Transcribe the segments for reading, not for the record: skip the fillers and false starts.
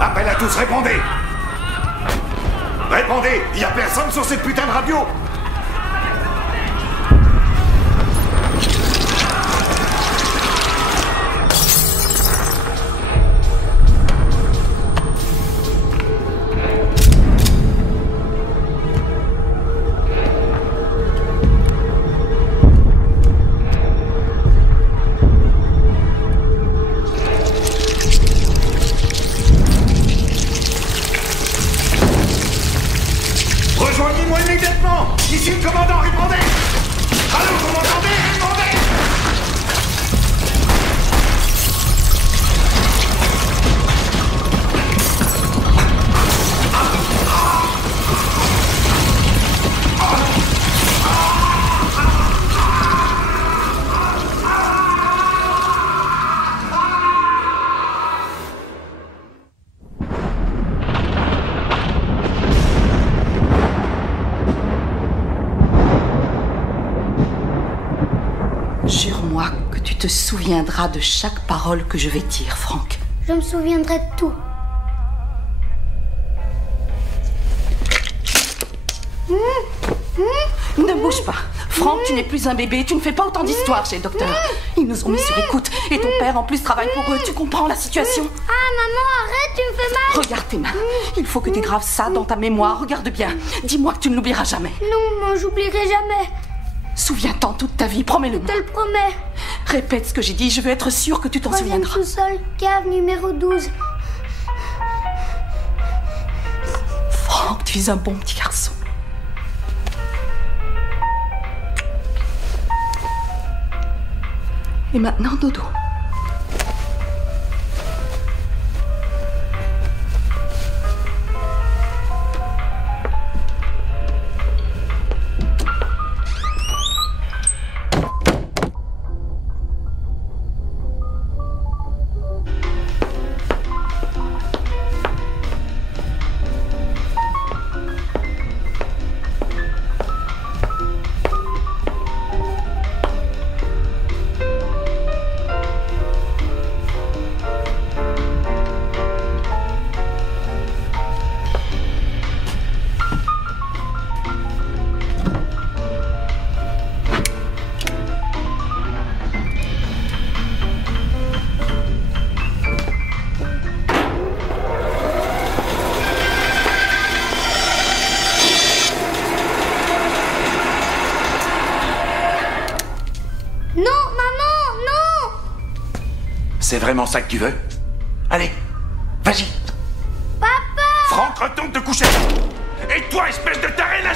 Appel à tous, répondez! Répondez! Il y a personne sur cette putain de radio! Rejoignez-moi immédiatement! Ici le commandant, répondez! Allô, vous m'entendez? Répondez! Jure-moi que tu te souviendras de chaque parole que je vais dire, Franck. Je me souviendrai de tout. Ne bouge pas. Franck, tu n'es plus un bébé. Tu ne fais pas autant d'histoires chez le docteur. Ils nous ont mis sur écoute. Et ton père, en plus, travaille pour eux. Tu comprends la situation? Ah, maman, arrête, tu me fais mal. Regarde tes mains. Il faut que tu graves ça dans ta mémoire. Regarde bien. Dis-moi que tu ne l'oublieras jamais. Non, moi, j'oublierai jamais. Souviens-t'en toute ta vie. Promets-le-moi. Je te le promets. Répète ce que j'ai dit. Je veux être sûre que tu t'en Troisième souviendras. sous-sol, cave numéro 12. Franck, tu es un bon petit garçon. Et maintenant, dodo. C'est vraiment ça que tu veux? Allez, vas-y. Papa! Franck, retourne te coucher. Et toi, espèce de taré, là.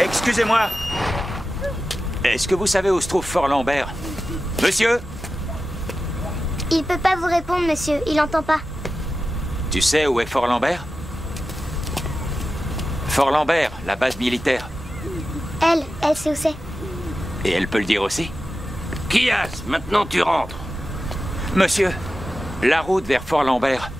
Excusez-moi. Est-ce que vous savez où se trouve Fort Lambert? Monsieur? Il peut pas vous répondre, monsieur. Il entend pas. Tu sais où est Fort Lambert? Fort Lambert, la base militaire. Elle sait où c'est. Et elle peut le dire aussi? Kias, maintenant tu rentres. Monsieur, La route vers Fort Lambert.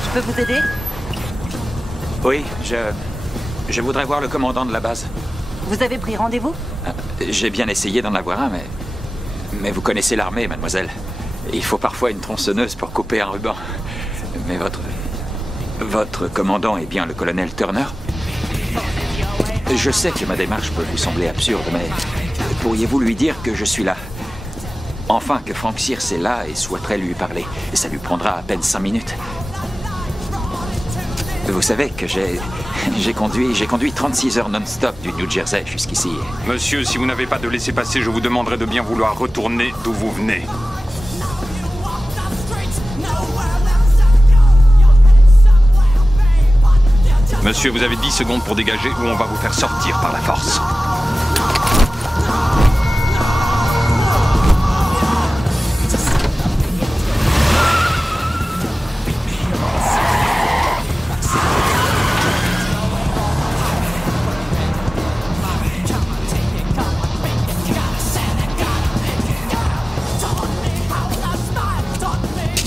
Je peux vous aider? Oui, je voudrais voir le commandant de la base. Vous avez pris rendez-vous? J'ai bien essayé d'en avoir un, mais vous connaissez l'armée, mademoiselle. Il faut parfois une tronçonneuse pour couper un ruban. Mais votre commandant est bien le colonel Turner? Je sais que ma démarche peut vous sembler absurde, mais pourriez-vous lui dire que je suis là? Enfin, que Frank Sears est là et souhaiterait lui parler. Ça lui prendra à peine 5 minutes. Vous savez que j'ai conduit 36 heures non-stop du New Jersey jusqu'ici. Monsieur, si vous n'avez pas de laissez-passer, je vous demanderai de bien vouloir retourner d'où vous venez. Monsieur, vous avez 10 secondes pour dégager ou on va vous faire sortir par la force.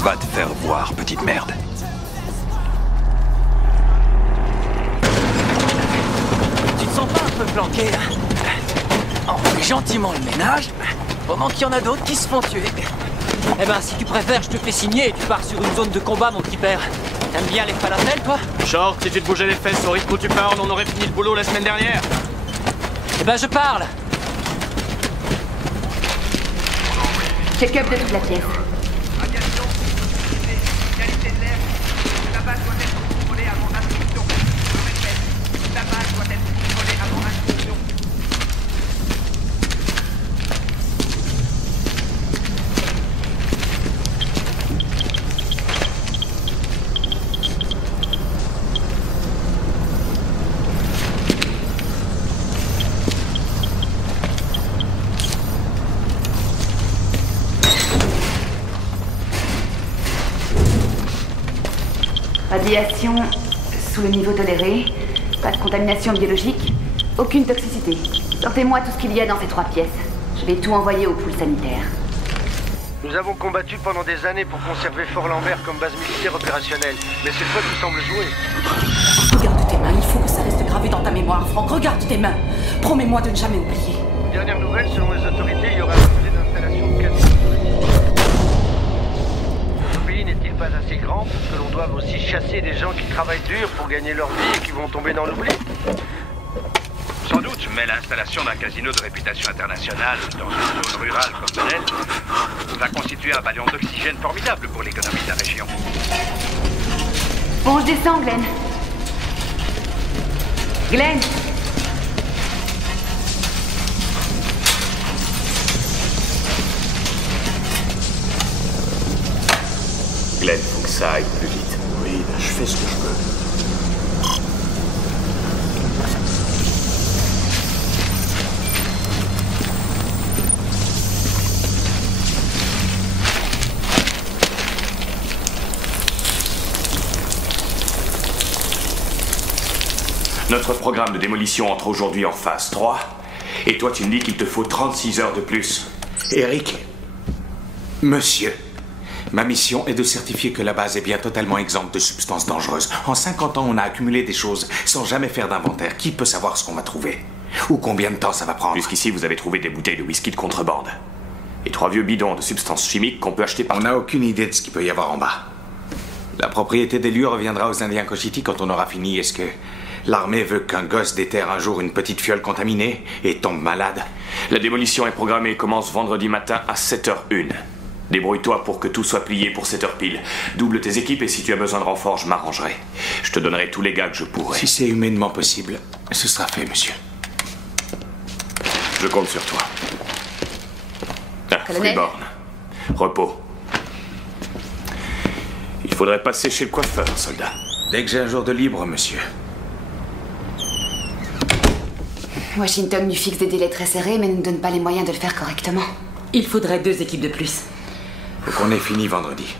Va te faire voir, petite merde. Tu te sens pas un peu planqué, là? On fait gentiment le ménage, pendant qu'il y en a d'autres qui se font tuer. Eh ben, si tu préfères, je te fais signer et tu pars sur une zone de combat, mon petit père. T'aimes bien les falafels, toi? Short, si tu te bougeais les fesses au rythme où tu parles, on aurait fini le boulot la semaine dernière. Eh ben, je parle. Check-up de toute la pièce. Aviation, qualité de l'air. La base doit être contrôlée avant instruction. Je répète, la base doit être contrôlée avant instruction. Radiation sous le niveau toléré, pas de contamination biologique, aucune toxicité. Sortez-moi tout ce qu'il y a dans ces 3 pièces. Je vais tout envoyer au pool sanitaire. Nous avons combattu pendant des années pour conserver Fort Lambert comme base militaire opérationnelle, mais cette fois tout semble jouer. Regarde tes mains, il faut que ça reste gravé dans ta mémoire, Franck. Regarde tes mains. Promets-moi de ne jamais oublier. Dernière nouvelle, selon les autorités, il y aura un projet d'installation de casinos. Le pays n'est-il pas assez grand pour que l'on doive aussi chasser des gens qui travaillent dur pour gagner leur vie et qui vont tomber dans l'oubli? Sans doute, mais l'installation d'un casino de réputation internationale dans une zone rurale comme Bel va constituer un ballon d'oxygène formidable pour l'économie de la région. Bon, je descends, Glenn. Glenn! Glenn, faut que ça aille plus vite. Oui, je fais ce que je peux. Notre programme de démolition entre aujourd'hui en phase 3. Et toi, tu me dis qu'il te faut 36 heures de plus. Eric, monsieur, ma mission est de certifier que la base est bien totalement exempte de substances dangereuses. En 50 ans, on a accumulé des choses sans jamais faire d'inventaire. Qui peut savoir ce qu'on va trouver? Ou combien de temps ça va prendre? Jusqu'ici, vous avez trouvé des bouteilles de whisky de contrebande. Et 3 vieux bidons de substances chimiques qu'on peut acheter par... On n'a aucune idée de ce qu'il peut y avoir en bas. La propriété des lieux reviendra aux Indiens Cochiti quand on aura fini. Est-ce que l'armée veut qu'un gosse déterre un jour une petite fiole contaminée et tombe malade? La démolition est programmée et commence vendredi matin à 7h01. Débrouille-toi pour que tout soit plié pour 7h pile. Double tes équipes et si tu as besoin de renfort, je m'arrangerai. Je te donnerai tous les gars que je pourrai. Si c'est humainement possible, ce sera fait, monsieur. Je compte sur toi. Colonel. Freeborn. Repos. Il faudrait passer chez le coiffeur, soldat. Dès que j'ai un jour de libre, monsieur. Washington lui fixe des délais très serrés, mais ne nous donne pas les moyens de le faire correctement. Il faudrait 2 équipes de plus. Faut qu'on ait fini vendredi.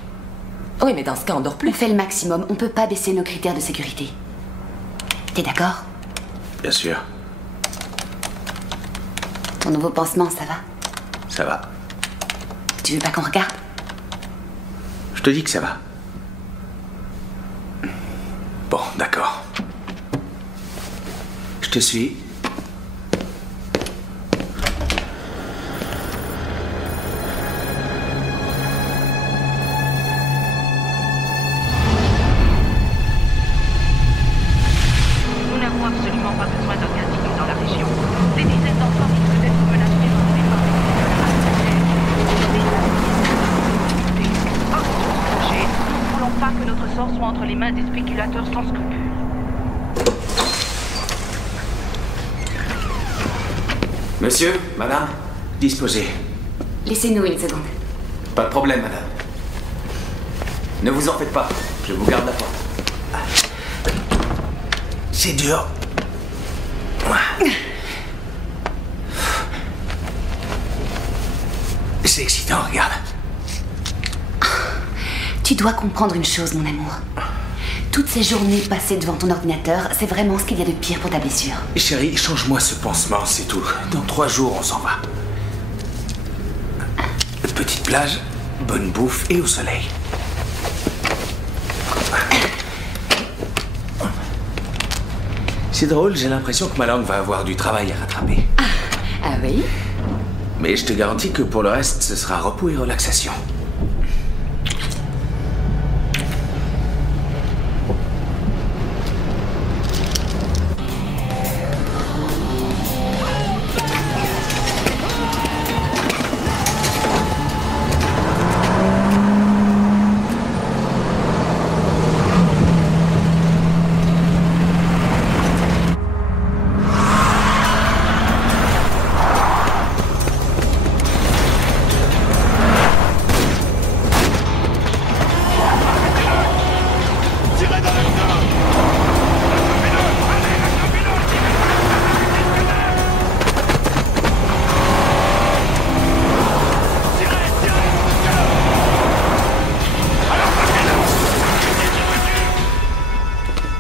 Oui, mais dans ce cas, on dort plus. On fait le maximum, on peut pas baisser nos critères de sécurité. T'es d'accord? Bien sûr. Ton nouveau pansement, ça va? Ça va. Tu veux pas qu'on regarde? Je te dis que ça va. Bon, d'accord. Je te suis. Nous n'avons absolument pas besoin d'organiser dans la région. Des dizaines d'enfants risquent d'être menacés dans les Nous ne voulons pas que notre sort soit entre les mains des spéculateurs sans scrupules. Monsieur, madame? Disposez. Laissez-nous une seconde. Pas de problème, madame. Ne vous en faites pas, je vous garde la porte. C'est dur. C'est excitant, regarde. Tu dois comprendre une chose, mon amour. Toutes ces journées passées devant ton ordinateur, c'est vraiment ce qu'il y a de pire pour ta blessure. Chérie, change-moi ce pansement, c'est tout. Dans 3 jours, on s'en va. Petite plage, bonne bouffe et au soleil. C'est drôle, j'ai l'impression que ma langue va avoir du travail à rattraper. Ah oui? Mais je te garantis que pour le reste, ce sera repos et relaxation.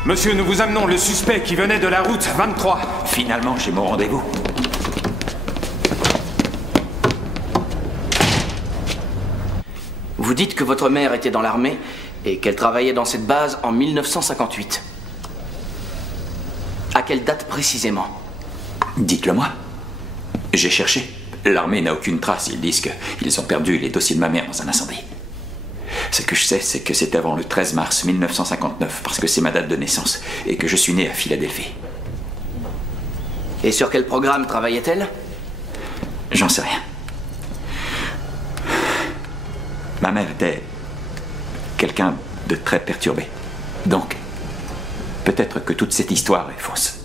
Monsieur, nous vous amenons le suspect qui venait de la route 23. Finalement, j'ai mon rendez-vous. Vous dites que votre mère était dans l'armée et qu'elle travaillait dans cette base en 1958. À quelle date précisément? Dites-le moi. J'ai cherché. L'armée n'a aucune trace. Ils disent qu'ils ont perdu les dossiers de ma mère dans un incendie. Ce que je sais, c'est que c'est avant le 13 mars 1959, parce que c'est ma date de naissance, et que je suis né à Philadelphie. Et sur quel programme travaillait-elle? J'en sais rien. Ma mère était quelqu'un de très perturbé. Donc, peut-être que toute cette histoire est fausse.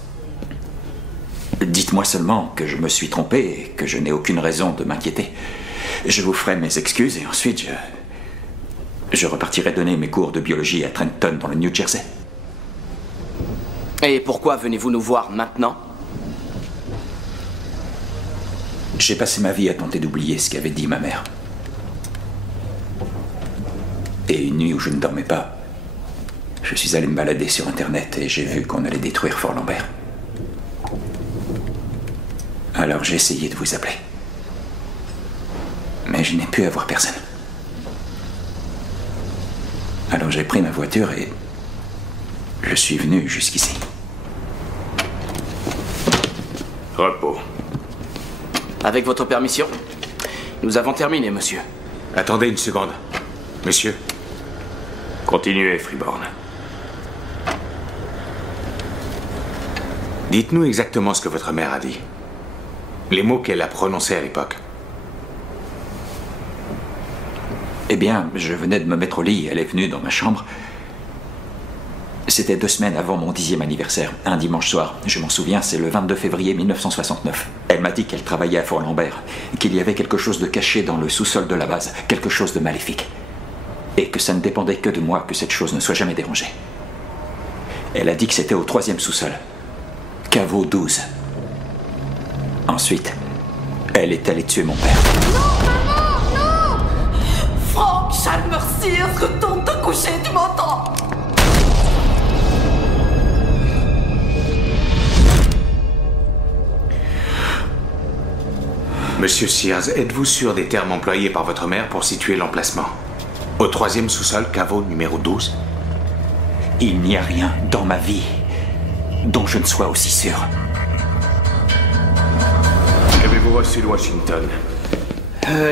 Dites-moi seulement que je me suis trompé et que je n'ai aucune raison de m'inquiéter. Je vous ferai mes excuses et ensuite je repartirai donner mes cours de biologie à Trenton, dans le New Jersey. Et pourquoi venez-vous nous voir maintenant? J'ai passé ma vie à tenter d'oublier ce qu'avait dit ma mère. Et une nuit où je ne dormais pas, je suis allé me balader sur Internet et j'ai vu qu'on allait détruire Fort Lambert. Alors j'ai essayé de vous appeler. Mais je n'ai pu avoir personne. Alors j'ai pris ma voiture et je suis venu jusqu'ici. Repos. Avec votre permission, nous avons terminé, monsieur. Attendez une seconde. Monsieur. Continuez, Freeborn. Dites-nous exactement ce que votre mère a dit. Les mots qu'elle a prononcés à l'époque. Eh bien, je venais de me mettre au lit, elle est venue dans ma chambre. C'était 2 semaines avant mon 10e anniversaire, un dimanche soir. Je m'en souviens, c'est le 22 février 1969. Elle m'a dit qu'elle travaillait à Fort Lambert, qu'il y avait quelque chose de caché dans le sous-sol de la base, quelque chose de maléfique. et que ça ne dépendait que de moi que cette chose ne soit jamais dérangée. Elle a dit que c'était au 3e sous-sol. Caveau 12. Ensuite, elle est allée tuer mon père. Non, maman, non! Frank, Chalmers Sears retourne te coucher, tu m'entends? Monsieur Sears, êtes-vous sûr des termes employés par votre mère pour situer l'emplacement? Au 3e sous-sol, caveau numéro 12? Il n'y a rien dans ma vie dont je ne sois aussi sûr. Qu'avez-vous reçu de Washington?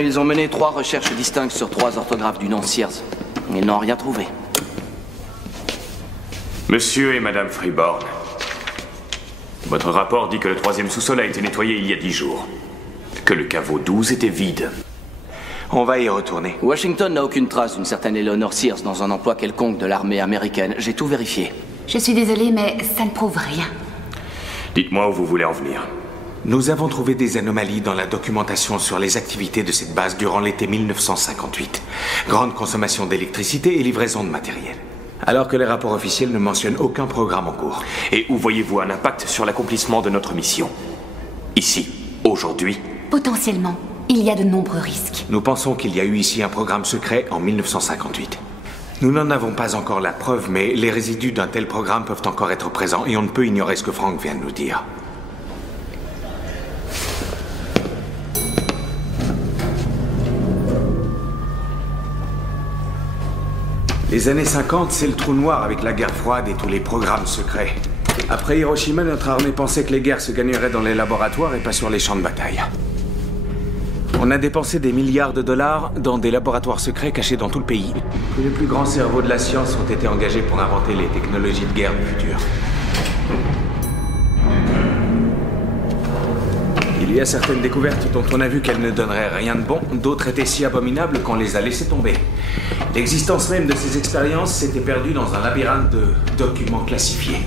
Ils ont mené 3 recherches distinctes sur 3 orthographes du nom Sears. Ils n'ont rien trouvé. Monsieur et Madame Freeborn, votre rapport dit que le 3e sous-sol a été nettoyé il y a 10 jours. Que le caveau 12 était vide. On va y retourner. Washington n'a aucune trace d'une certaine Eleanor Sears dans un emploi quelconque de l'armée américaine. J'ai tout vérifié. Je suis désolée, mais ça ne prouve rien. Dites-moi où vous voulez en venir. Nous avons trouvé des anomalies dans la documentation sur les activités de cette base durant l'été 1958. Grande consommation d'électricité et livraison de matériel. Alors que les rapports officiels ne mentionnent aucun programme en cours. Et où voyez-vous un impact sur l'accomplissement de notre mission? Ici, aujourd'hui? Potentiellement, il y a de nombreux risques. Nous pensons qu'il y a eu ici un programme secret en 1958. Nous n'en avons pas encore la preuve, mais les résidus d'un tel programme peuvent encore être présents et on ne peut ignorer ce que Frank vient de nous dire. Les années 50, c'est le trou noir avec la guerre froide et tous les programmes secrets. Après Hiroshima, notre armée pensait que les guerres se gagneraient dans les laboratoires et pas sur les champs de bataille. On a dépensé des milliards de dollars dans des laboratoires secrets cachés dans tout le pays. Les plus grands cerveaux de la science ont été engagés pour inventer les technologies de guerre du futur. Il y a certaines découvertes dont on a vu qu'elles ne donneraient rien de bon, d'autres étaient si abominables qu'on les a laissées tomber. L'existence même de ces expériences s'était perdue dans un labyrinthe de documents classifiés.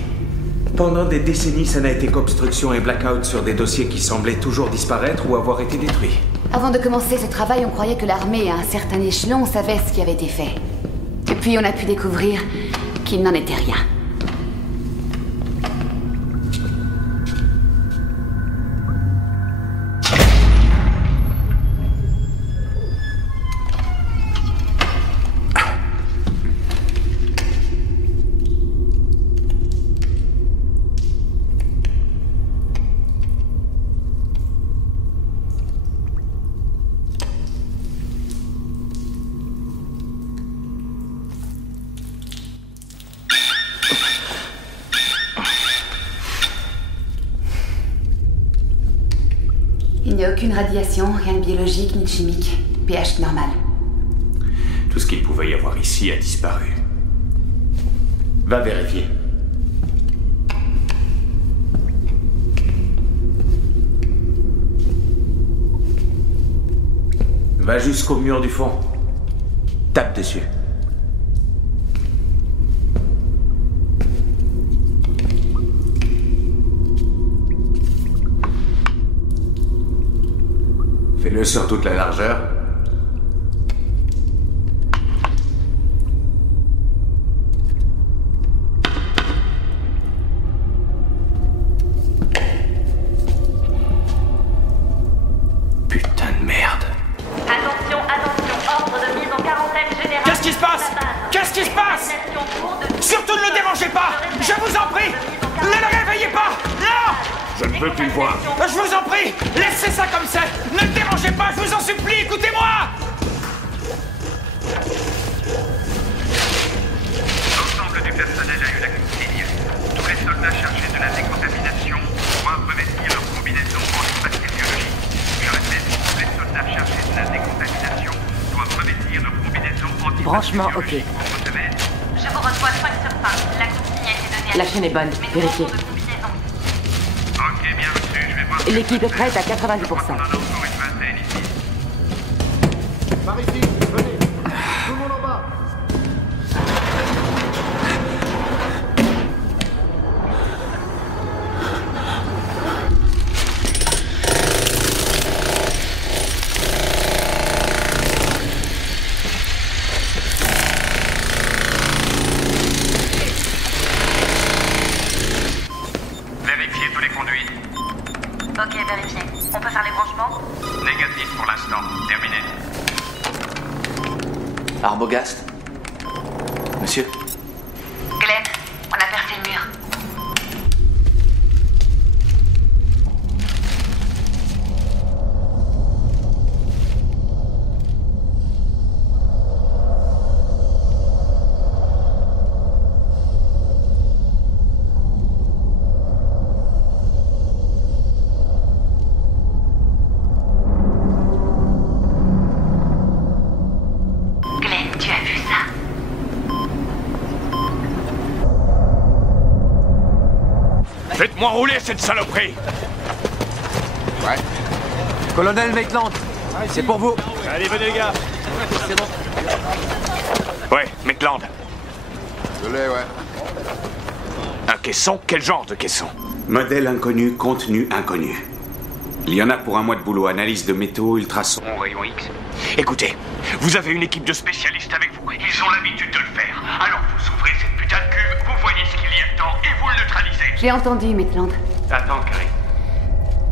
Pendant des décennies, ça n'a été qu'obstruction et blackout sur des dossiers qui semblaient toujours disparaître ou avoir été détruits. Avant de commencer ce travail, on croyait que l'armée, à un certain échelon, savait ce qui avait été fait. Depuis, on a pu découvrir qu'il n'en était rien. Il n'y a aucune radiation, rien de biologique ni de chimique. pH normal. Tout ce qu'il pouvait y avoir ici a disparu. Va vérifier. Va jusqu'au mur du fond. Tape dessus. Fais-le sur toute la largeur. Putain de merde. Attention, ordre de mise en quarantaine générale. Qu'est-ce qui se passe? Qu'est-ce qui se passe? Surtout ne le dérangez pas! Je vous en prie! Ne le réveillez pas! Non! Je ne veux plus le voir. Je vous en prie! Laissez ça comme ça! Ne le dérangez pas, je vous en supplie! Écoutez-moi! L'ensemble du personnel a eu la consigne. Tous les soldats chargés de la décontamination doivent revêtir leur combinaison antibactériologique. Je répète, tous les soldats chargés de la décontamination doivent revêtir leur combinaison antibactériologique. Branchement, ok. Je vous reçois 5 sur 5. La consigne a été donnée à La chaîne est bonne, vérifiez. Ok, bien reçu, je vais voir. L'équipe est prête à 90%. Par ici, venez. Tout le monde en bas. Arbogast? Monsieur? Glenn, on a percé le mur. Faites-moi rouler cette saloperie! Ouais. Colonel Maitland, c'est pour vous. Allez, venez les gars. C'est bon. Ouais, Maitland. Je l'ai, ouais. Un caisson? Quel genre de caisson? Modèle inconnu, contenu inconnu. Il y en a pour un mois de boulot. Analyse de métaux, ultrasons, Rayon X. Écoutez, vous avez une équipe de spécialistes avec vous. Ils ont l'habitude de le faire. Alors vous ouvrez cette putain de cube, vous voyez ce qu'il y a dedans et vous le neutralisez. J'ai entendu, Maitland. Attends, Carrie.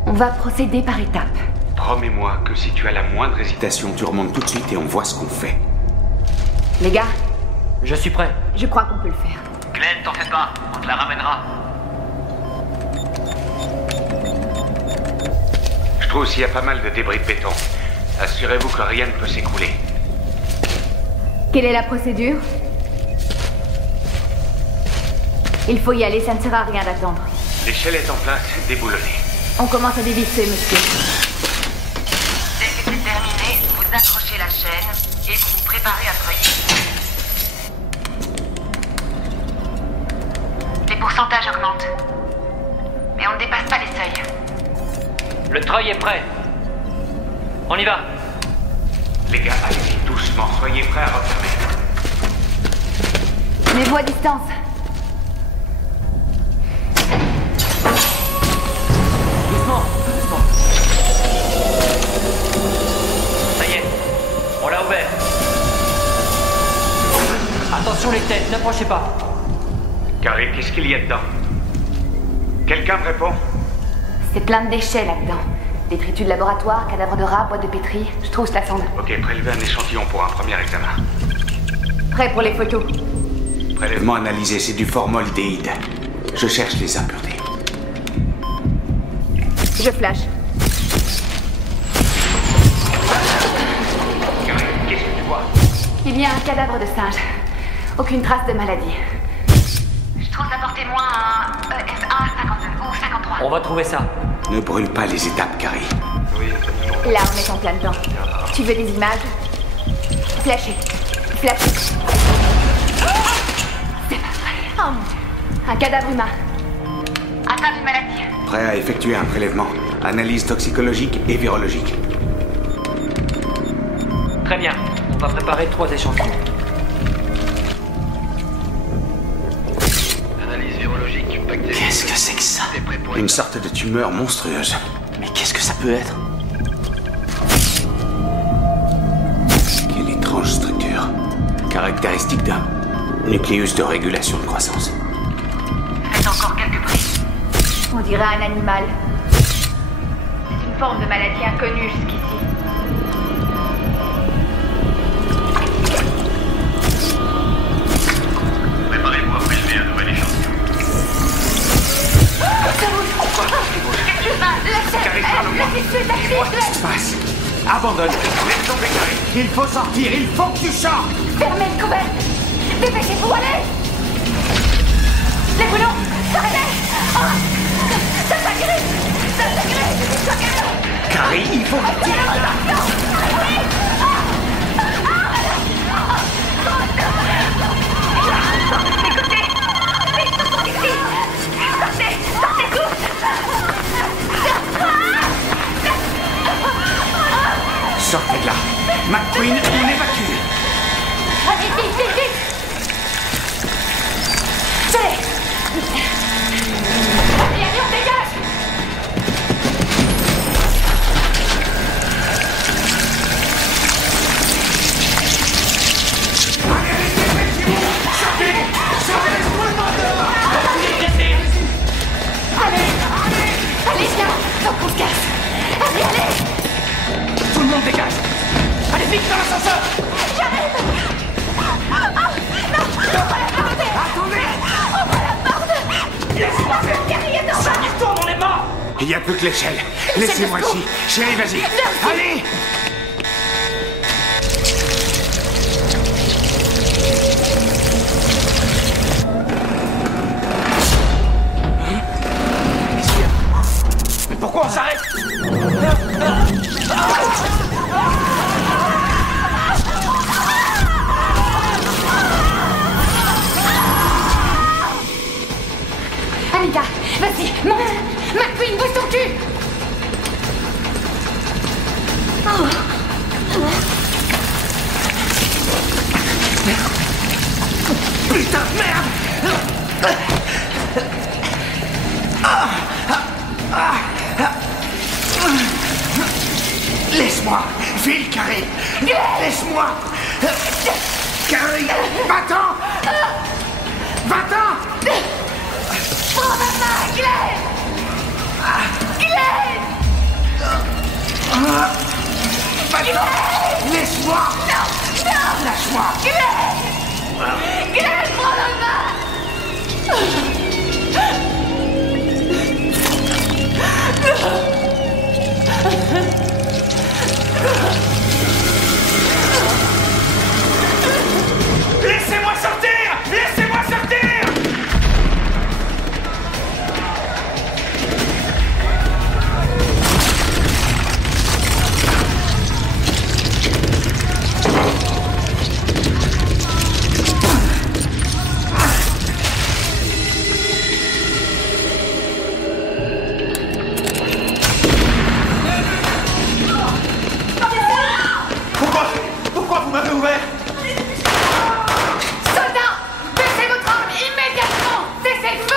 On va procéder par étapes. Promets-moi que si tu as la moindre hésitation, tu remontes tout de suite et on voit ce qu'on fait. Les gars, Je suis prêt. je crois qu'on peut le faire. Glenn, t'en fais pas, on te la ramènera. je trouve qu'il y a pas mal de débris de béton. Assurez-vous que rien ne peut s'écrouler. Quelle est la procédure? Il faut y aller, ça ne sert à rien d'attendre. L'échelle est en place, déboulonnée. On commence à dévisser, monsieur. Dès que c'est terminé, vous accrochez la chaîne et vous vous préparez à travailler. Les pourcentages augmentent. Mais on ne dépasse pas les seuils. Le treuil est prêt. On y va. Les gars, allez-y doucement, soyez prêts à refermer. Tenez-vous à distance. Doucement, doucement. Ça y est, on l'a ouvert. Attention les têtes, n'approchez pas. Carrie, qu'est-ce qu'il y a dedans? Quelqu'un me répond? C'est plein de déchets là-dedans. Détritus de laboratoire, cadavres de rats, boîtes de pétri. Je trouve cela semble. Ok, prélevez un échantillon pour un premier examen. Prêt pour les photos. Prélèvement analysé, c'est du formaldéhyde. Je cherche les impuretés. Je flash. Carrie, qu'est-ce que tu vois? Il y a un cadavre de singe. Aucune trace de maladie. Je transportez-moi un EFA 52 ou 53. On va trouver ça. Ne brûle pas les étapes, Carrie. Là, on est en plein dedans. Tu veux des images? Flasher. Flasher. C'est pas vrai. Oh mon Dieu. Un cadavre humain. Atteint d'une maladie. Prêt à effectuer un prélèvement. Analyse toxicologique et virologique. Très bien. On va préparer 3 échantillons. Analyse virologique, bactéries. Qu'est-ce que c'est que ça? Une sorte de tumeur monstrueuse. Mais qu'est-ce que ça peut être? Quelle étrange structure. Caractéristique d'un nucléus de régulation de croissance. Faites encore quelques prises. On dirait un animal. C'est une forme de maladie inconnue jusqu'ici. Préparez-vous à prélever un nouvel échantillon. Qu'est-ce que ça? La chaîne. Le tissu est actif. Qu'est-ce qui se passe? Abandonne. Laisse tomber, Carrie. Il faut sortir, il faut que tu sortes. Fermez le couvercle. Dépêchez-vous, allez. Les boulons. Arrêtez. Ah, ça s'agrippe. Ça s'agrippe. Ça s'agrippe. Carrie, il faut que tu tires là. Écoutez. Ils sont ici. Sortez. Sortez tous. Sortez de là. McQueen, on évacue. Allez, vite, vite, vite. Allez. Allez, allez, on dégage. Allez, allez, viens. Faut qu'on se casse. Allez, allez. Tout le monde dégage. Allez vite dans l'ascenseur. J'arrive. Il n'y a plus que l'échelle. Laissez-moi ici. Chérie, vas-y. Allez! Mais pourquoi on s'arrête? Annika, vas-y, monte. McQueen, bouge ton cul. Putain de merde! Laisse-moi! File, Carré! Laisse-moi! Carré! Va-t'en! Va-t'en! Prends ma main, Glenn! Glenn! Va-t'en! Laisse-moi! Non! Non! Lâche-moi! Glenn! Glenn, prends ma main! Laissez-moi sortir! Laissez-moi sortir! Pourquoi vous m'avez ouvert? Soldats! Baissez votre arme immédiatement! Cessez le feu!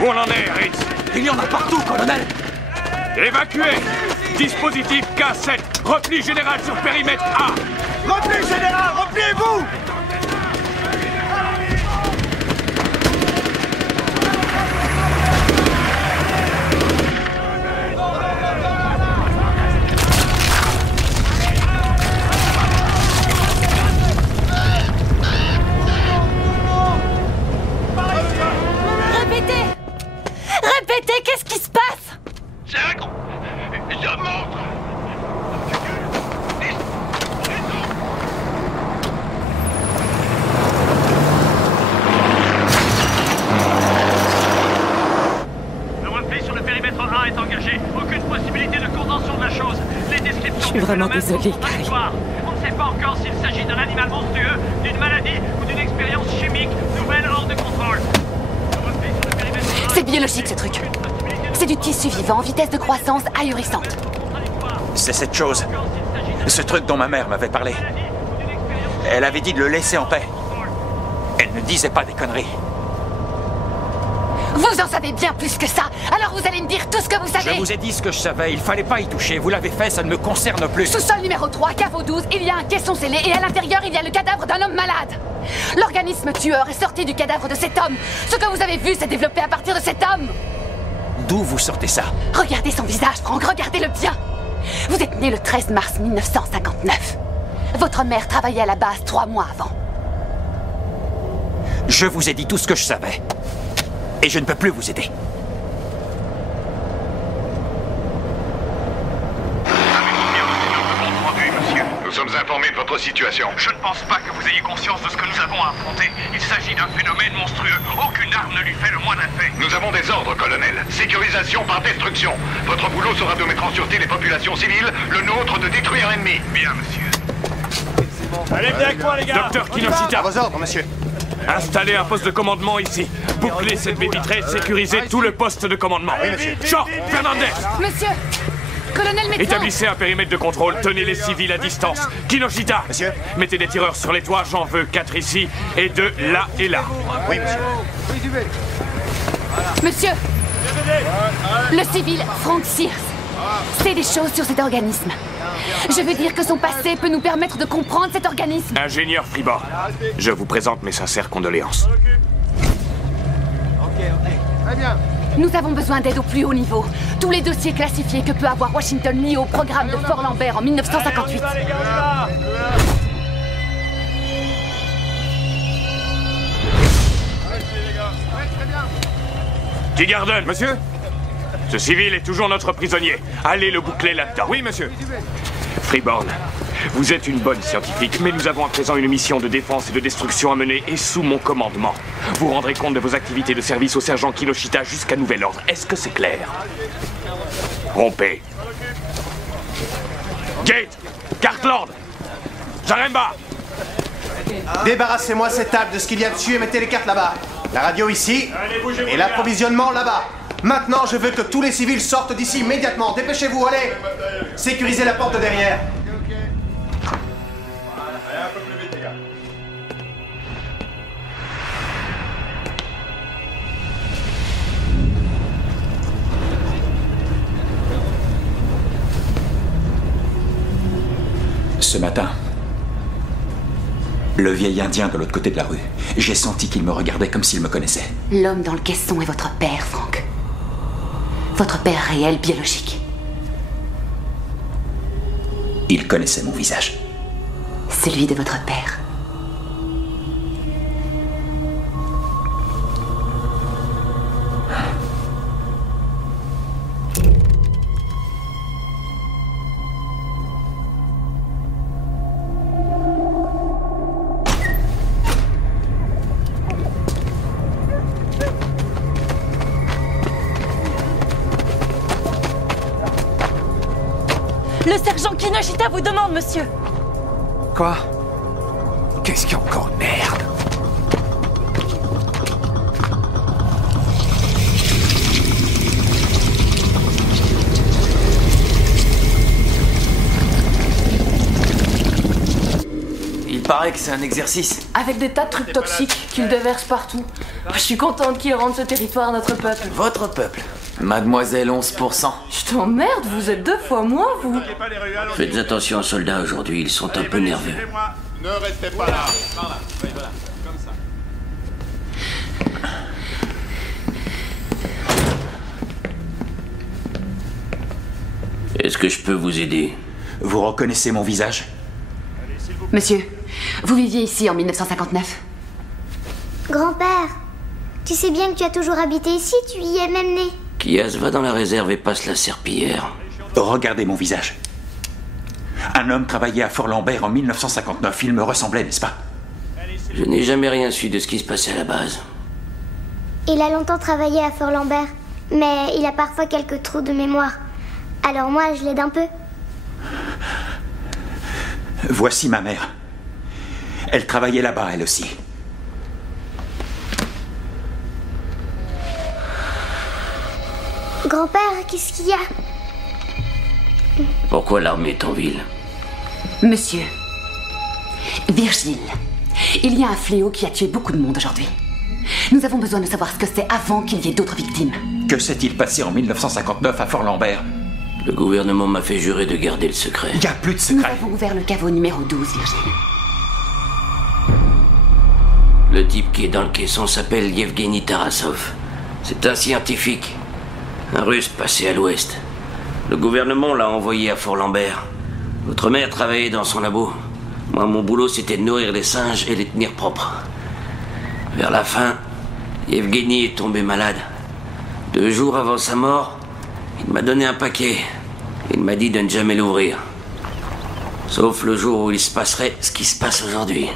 Où on en est, Ritz? Il y en a partout, colonel! Évacuez! Dispositif K7, repli général sur périmètre A! Repli général, repliez-vous! Répétez! Répétez, qu'est-ce qui se passe? C'est un gros... Je montre. Le repli sur le périmètre A est engagé. Aucune possibilité de contention de la chose. Les descriptions Je suis vraiment désolée, Carrie. On ne sait pas encore s'il s'agit d'un animal monstrueux, d'une maladie ou d'une expérience chimique nouvelle hors de contrôle. C'est biologique, ce truc. C'est du tissu vivant, vitesse de croissance ahurissante. C'est cette chose. Ce truc dont ma mère m'avait parlé. Elle avait dit de le laisser en paix. Elle ne disait pas des conneries. Vous en savez bien plus que ça. Alors vous allez me dire tout ce que vous savez. Je vous ai dit ce que je savais. Il fallait pas y toucher. Vous l'avez fait, ça ne me concerne plus. Sous-sol numéro 3, caveau 12, il y a un caisson scellé et à l'intérieur, il y a le cadavre d'un homme malade. L'organisme tueur est sorti du cadavre de cet homme. Ce que vous avez vu s'est développé à partir de cet homme. D'où vous sortez ça? Regardez son visage, Franck, regardez-le bien. Vous êtes né le 13 mars 1959. Votre mère travaillait à la base 3 mois avant. Je vous ai dit tout ce que je savais. Et je ne peux plus vous aider. Nous sommes informés de votre situation. Je ne pense pas que vous ayez conscience de ce que nous avons à affronter. Il s'agit d'un phénomène monstrueux. Aucune arme ne lui fait le moindre effet. Nous avons des ordres, colonel. Sécurisation par destruction. Votre boulot sera de mettre en sûreté les populations civiles, le nôtre de détruire l'ennemi. Bien, monsieur. Allez, bien avec moi, les gars! Docteur Kinoshita! À vos ordres, monsieur. Installez un poste de commandement ici. Bouclez cette baie vitrée, sécurisez tout le poste de commandement. Shaw, Fernandez! Monsieur! Colonel médecin! Établissez un périmètre de contrôle, tenez les civils à distance. Kinoshita! Monsieur? Mettez des tireurs sur les toits, j'en veux 4 ici, et 2 là et là. Oui, monsieur. Monsieur! Le civil Frank Sears sait des choses sur cet organisme. Je veux dire que son passé peut nous permettre de comprendre cet organisme. Ingénieur Freeborn, je vous présente mes sincères condoléances. Très bien. Nous avons besoin d'aide au plus haut niveau. Tous les dossiers classifiés que peut avoir Washington liés au programme de Fort Lambert en 1958. T-Garden. Monsieur? Ce civil est toujours notre prisonnier. Allez le boucler là-dedans. Oui, monsieur. Freeborn, vous êtes une bonne scientifique, mais nous avons à présent une mission de défense et de destruction à mener et sous mon commandement. Vous rendrez compte de vos activités de service au sergent Kinoshita jusqu'à nouvel ordre. Est-ce que c'est clair? Rompez. Gate! Cartland! Jaremba! Débarrassez-moi cette table de ce qu'il y a dessus et mettez les cartes là-bas. La radio ici et l'approvisionnement là-bas. Maintenant, je veux que tous les civils sortent d'ici immédiatement. Dépêchez-vous, allez! Sécurisez la porte de derrière. Ce matin, le vieil Indien de l'autre côté de la rue, j'ai senti qu'il me regardait comme s'il me connaissait. L'homme dans le caisson est votre père, Frank. Votre père réel, biologique. Il connaissait mon visage. Celui de votre père. Le sergent Kinoshita vous demande, monsieur. Quoi? Qu'est-ce qu'il y a encore de merde? Il paraît que c'est un exercice. Avec des tas de trucs toxiques qu'il déverse partout. Je suis contente qu'il rende ce territoire à notre peuple. Votre peuple? Mademoiselle 11%. Je t'emmerde, vous êtes 2 fois moins, vous. Faites attention aux soldats aujourd'hui, ils sont un peu nerveux. Ne restez pas là. Comme ça. Est-ce que je peux vous aider? Vous reconnaissez mon visage? Monsieur, vous viviez ici en 1959? Grand-père, tu sais bien que tu as toujours habité ici, tu y es même né. Kias va dans la réserve et passe la serpillière. Regardez mon visage. Un homme travaillait à Fort Lambert en 1959. Il me ressemblait, n'est-ce pas? Je n'ai jamais rien su de ce qui se passait à la base. Il a longtemps travaillé à Fort Lambert, mais il a parfois quelques trous de mémoire. Alors moi, je l'aide un peu. Voici ma mère. Elle travaillait là-bas, elle aussi. Grand-père, qu'est-ce qu'il y a? Pourquoi l'armée est en ville? Monsieur, Virgile, il y a un fléau qui a tué beaucoup de monde aujourd'hui. Nous avons besoin de savoir ce que c'est avant qu'il y ait d'autres victimes. Que s'est-il passé en 1959 à Fort Lambert? Le gouvernement m'a fait jurer de garder le secret. Il n'y a plus de secret. Nous avons ouvert le caveau numéro 12, Virgile. Le type qui est dans le caisson s'appelle Yevgeny Tarasov. C'est un scientifique. Un russe passé à l'ouest. Le gouvernement l'a envoyé à Fort Lambert. Votre mère travaillait dans son labo. Moi, mon boulot, c'était de nourrir les singes et les tenir propres. Vers la fin, Yevgeny est tombé malade. 2 jours avant sa mort, il m'a donné un paquet. Il m'a dit de ne jamais l'ouvrir. Sauf le jour où il se passerait ce qui se passe aujourd'hui.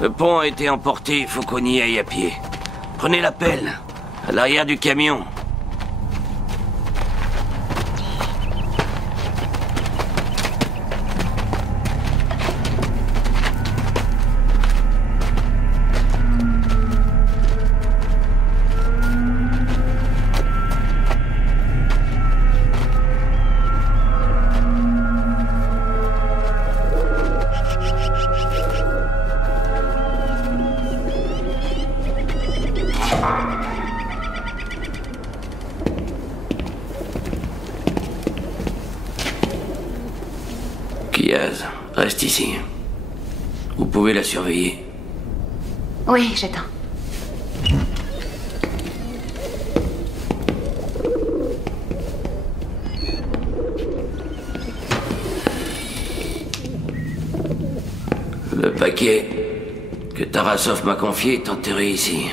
Le pont a été emporté, il faut qu'on y aille à pied. Prenez la pelle, à l'arrière du camion. Kaz, reste ici. Vous pouvez la surveiller. Oui, j'éteins. Le paquet que Tarasov m'a confié est enterré ici.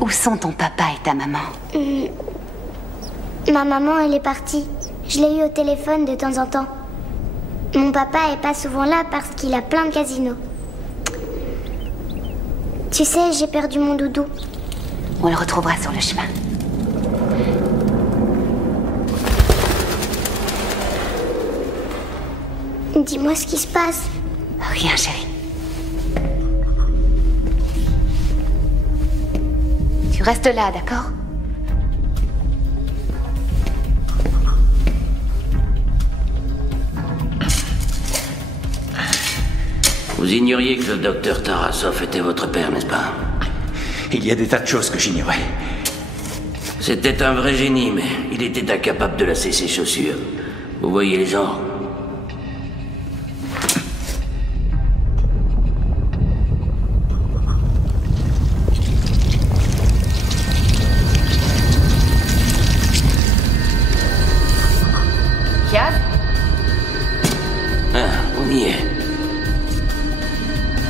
Où sont ton papa et ta maman? Ma maman, elle est partie. Je l'ai eu au téléphone de temps en temps. Mon papa est pas souvent là parce qu'il a plein de casinos. Tu sais, j'ai perdu mon doudou. On le retrouvera sur le chemin. Dis-moi ce qui se passe. Rien, chérie. Tu restes là, d'accord? Vous ignoriez que le docteur Tarasov était votre père, n'est-ce pas? Il y a des tas de choses que j'ignorais. C'était un vrai génie, mais il était incapable de lasser ses chaussures. Vous voyez les gens? Kaz? Ah, on y est.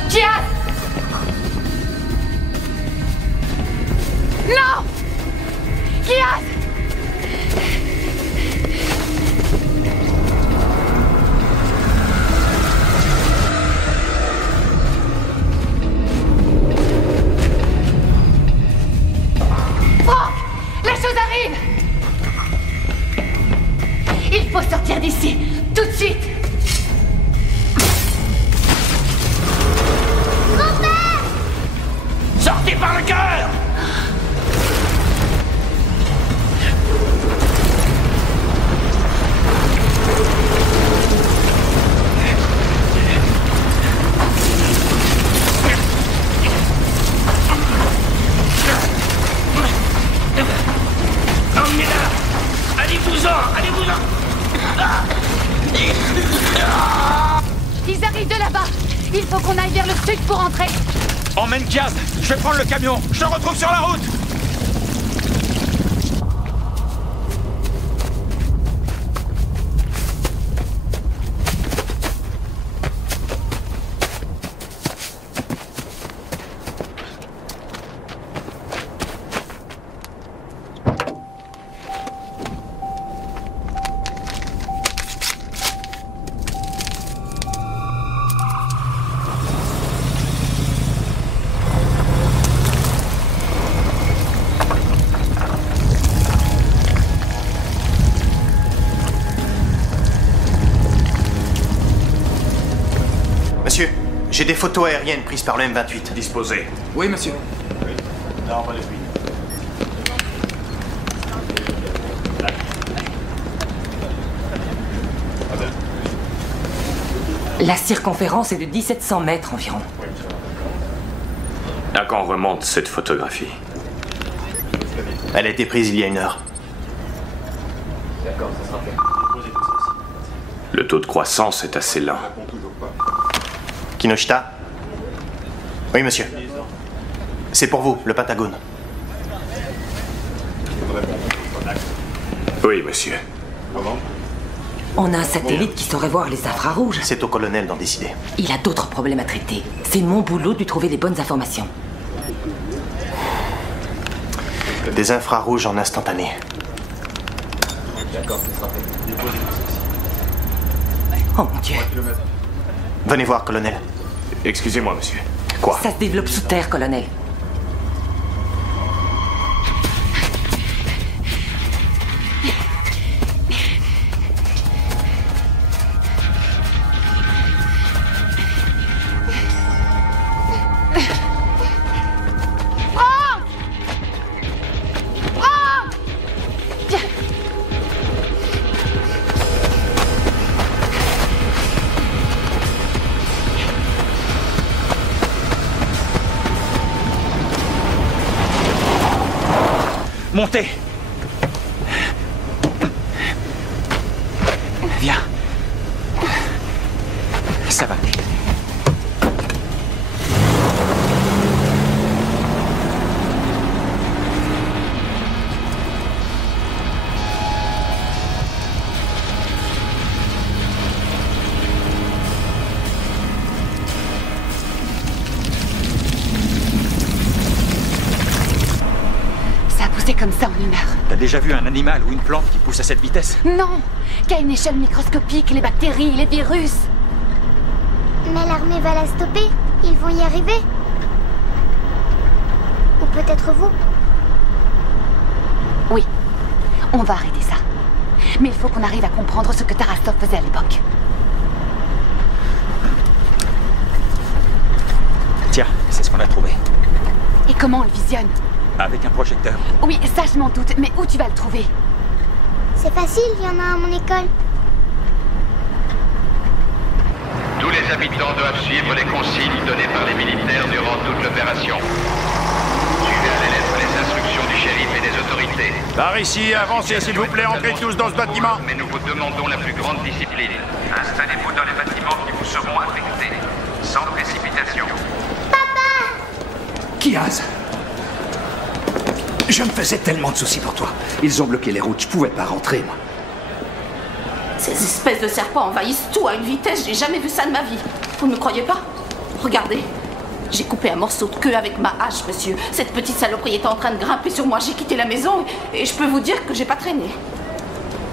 Kaz! Non! Kaz! Franck! La chose arrive! Il faut sortir d'ici, tout de suite! Sortez par le cœur! Emmenez-la! Allez-vous-en! Allez-vous-en! Ils arrivent de là-bas! Il faut qu'on aille vers le sud pour entrer! Emmène Kaz! Je vais prendre le camion! Je te retrouve sur la route! Monsieur, j'ai des photos aériennes prises par le M28. Disposé. Oui, monsieur. La circonférence est de 1700 mètres environ. À quand remonte cette photographie? Elle a été prise il y a 1 heure. D'accord, ça sera fait. Le taux de croissance est assez lent. Kinoshita? Oui, monsieur. C'est pour vous, le Pentagone. Oui, monsieur. On a un satellite qui saurait voir les infrarouges. C'est au colonel d'en décider. Il a d'autres problèmes à traiter. C'est mon boulot de lui trouver les bonnes informations. Des infrarouges en instantané. D'accord, ça sera fait. Oh mon Dieu. Venez voir, colonel. Excusez-moi, monsieur. Quoi? Ça se développe sous terre, colonel. Montez. Viens. Ça va. C'est comme ça en une heure. T'as déjà vu un animal ou une plante qui pousse à cette vitesse? Non, qu'à une échelle microscopique, les bactéries, les virus. Mais l'armée va la stopper. Ils vont y arriver. Ou peut-être vous. Oui, on va arrêter ça. Mais il faut qu'on arrive à comprendre ce que Tarasov faisait à l'époque. Tiens, c'est ce qu'on a trouvé. Et comment on le visionne? Avec un projecteur. Oui, ça je m'en doute, mais où tu vas le trouver? C'est facile, il y en a à mon école. Tous les habitants doivent suivre les consignes données par les militaires durant toute l'opération. Suivez à la lettre les instructions du shérif et des autorités. Par ici, avancez s'il vous plaît, entrez tous dans ce bâtiment. Mais nous vous demandons la plus grande discipline. Installez-vous dans les bâtiments qui vous seront affectés, sans précipitation. Kiaz! Je me faisais tellement de soucis pour toi. Ils ont bloqué les routes, je pouvais pas rentrer, moi. Ces espèces de serpents envahissent tout à une vitesse, j'ai jamais vu ça de ma vie. Vous ne me croyez pas? Regardez. J'ai coupé un morceau de queue avec ma hache, monsieur. Cette petite saloperie était en train de grimper sur moi. J'ai quitté la maison et je peux vous dire que j'ai pas traîné.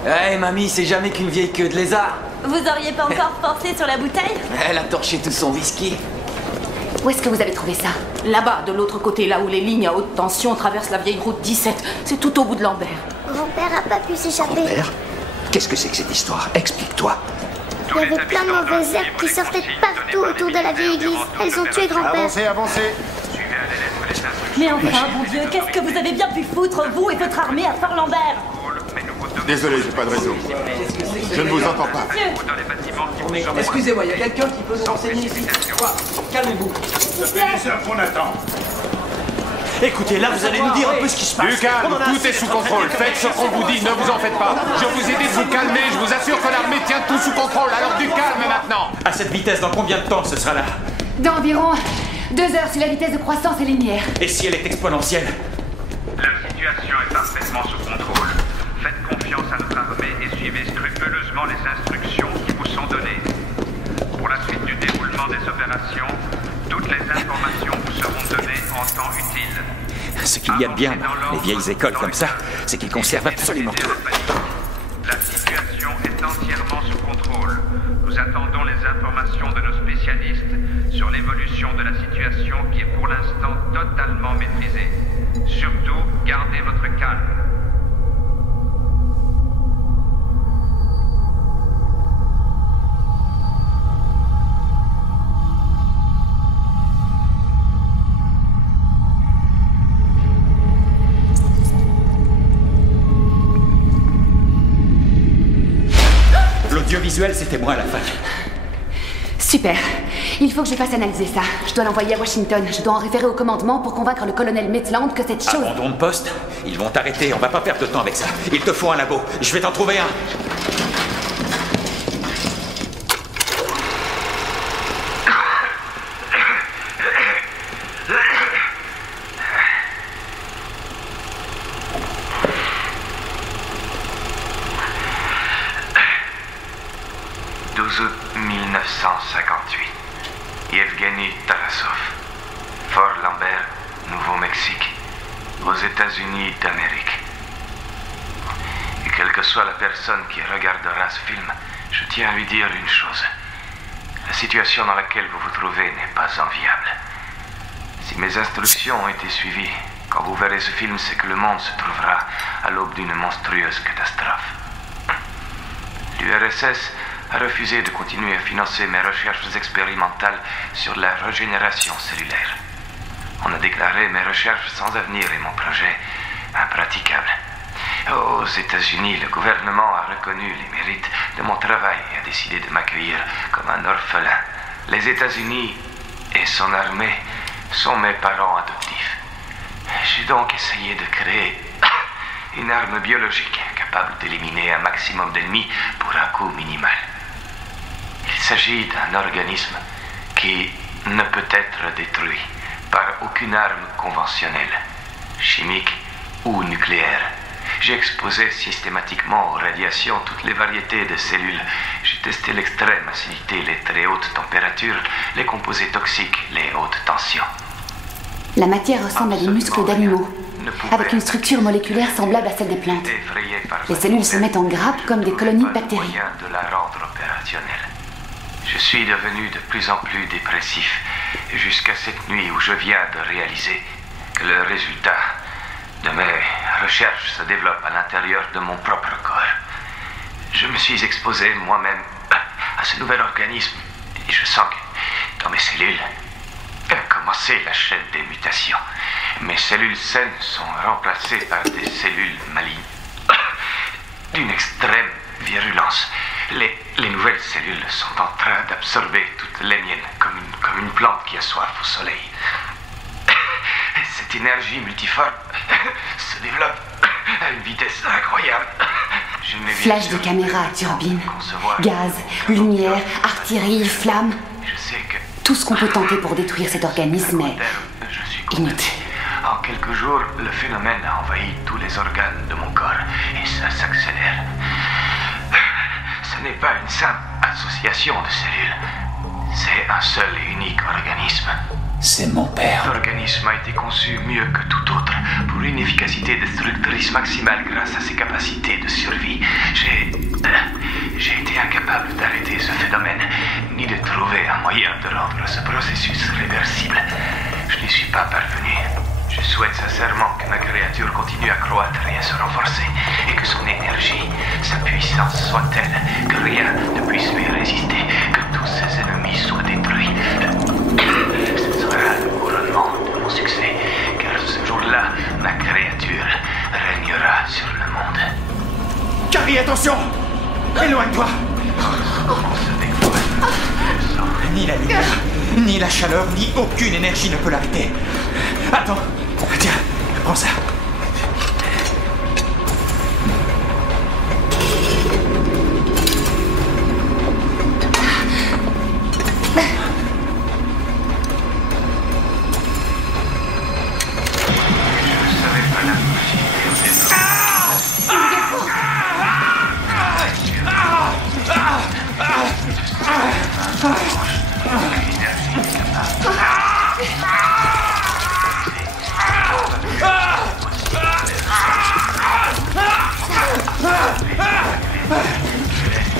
Hey, mamie, c'est jamais qu'une vieille queue de lézard. Vous auriez pas encore forcé sur la bouteille? Elle a torché tout son whisky. Où est-ce que vous avez trouvé ça? Là-bas, de l'autre côté, là où les lignes à haute tension traversent la vieille route 17. C'est tout au bout de Lambert. Grand-père a pas pu s'échapper. Grand-père? Qu'est-ce que c'est que cette histoire? Explique-toi. Il y avait plein de mauvaises herbes qui sortaient de partout autour de la vieille église. Elles ont tué grand-père. Avancez, avancez. Mais enfin, bon Dieu, qu'est-ce que vous avez bien pu foutre, vous et votre armée, à Fort Lambert? Désolé, j'ai pas de réseau. Je ne vous entends pas. Excusez-moi, il y a quelqu'un qui peut nous renseigner ici? Calmez-vous. Ça fait des heures qu'on attend. Écoutez, là, vous allez nous dire un peu ce qui se passe. Du calme, tout est sous contrôle. Faites ce qu'on vous dit, ne vous en faites pas. Je vous ai dit de vous calmer, je vous assure que l'armée tient tout sous contrôle. Alors du calme maintenant. À cette vitesse, dans combien de temps ce sera là? Dans environ 2 heures si la vitesse de croissance est linéaire. Et si elle est exponentielle? La situation est parfaitement sous contrôle. Faites confiance à notre armée et suivez scrupuleusement les instructions qui vous sont données. Pour la suite du déroulement des opérations, toutes les informations vous seront données en temps utile. Ce qu'il y a de bien dans les vieilles écoles comme ça, c'est qu'ils conservent absolument tout. La situation est entièrement sous contrôle. Nous attendons les informations de nos spécialistes sur l'évolution de la situation qui est pour l'instant totalement maîtrisée. Surtout, gardez votre calme. L'audiovisuel, c'était moi à la fin. Super. Il faut que je fasse analyser ça. Je dois l'envoyer à Washington. Je dois en référer au commandement pour convaincre le colonel Maitland que cette chose... Abandon de poste? Ils vont t'arrêter, on va pas perdre de temps avec ça. Il te faut un labo. Je vais t'en trouver un. Yevgeny Tarasov, Fort Lambert, Nouveau-Mexique, aux États-Unis d'Amérique. Et quelle que soit la personne qui regardera ce film, je tiens à lui dire une chose. La situation dans laquelle vous vous trouvez n'est pas enviable. Si mes instructions ont été suivies, quand vous verrez ce film, c'est que le monde se trouvera à l'aube d'une monstrueuse catastrophe. L'URSS a refusé de continuer à financer mes recherches expérimentales sur la régénération cellulaire. On a déclaré mes recherches sans avenir et mon projet impraticable. Aux États-Unis, le gouvernement a reconnu les mérites de mon travail et a décidé de m'accueillir comme un orphelin. Les États-Unis et son armée sont mes parents adoptifs. J'ai donc essayé de créer Une arme biologique capable d'éliminer un maximum d'ennemis pour un coût minimal. Il s'agit d'un organisme qui ne peut être détruit par aucune arme conventionnelle, chimique ou nucléaire. J'ai exposé systématiquement aux radiations toutes les variétés de cellules. J'ai testé l'extrême acidité, les très hautes températures, les composés toxiques, les hautes tensions. La matière ressemble à des muscles d'animaux, avec une structure moléculaire semblable à celle des plantes. Les cellules se mettent en grappe comme des colonies de bactéries. De la rendre opérationnelle. Je suis devenu de plus en plus dépressif, jusqu'à cette nuit où je viens de réaliser que le résultat de mes recherches se développe à l'intérieur de mon propre corps. Je me suis exposé moi-même à ce nouvel organisme et je sens que dans mes cellules a commencé la chaîne des mutations. Mes cellules saines sont remplacées par des cellules malignes d'une extrême virulence. Les nouvelles cellules sont en train d'absorber toutes les miennes comme une plante qui a soif au soleil. Cette énergie multiforme se développe à une vitesse incroyable. Flash de caméra, turbine, gaz, lumière, artillerie, flamme. Tout ce qu'on peut tenter pour détruire cet organisme est inutile. En quelques jours, le phénomène a envahi tous les organes de mon corps et ça s'accélère. Ce n'est pas une simple association de cellules. C'est un seul et unique organisme. C'est mon père. L'organisme a été conçu mieux que tout autre pour une efficacité destructrice maximale grâce à ses capacités de survie. J'ai été incapable d'arrêter ce phénomène, ni de trouver un moyen de rendre ce processus réversible. Je n'y suis pas parvenu. Je souhaite sincèrement que ma créature continue à croître et à se renforcer, et que son énergie, sa puissance soit telle que rien ne puisse lui résister, que tous ses ennemis soient détruits. Ce sera le couronnement de mon succès, car ce jour-là, ma créature régnera sur le monde. Carrie, attention! Éloigne-toi! Ni la lumière, ni la chaleur, ni aucune énergie ne peut l'arrêter. Attends, tiens, prends ça.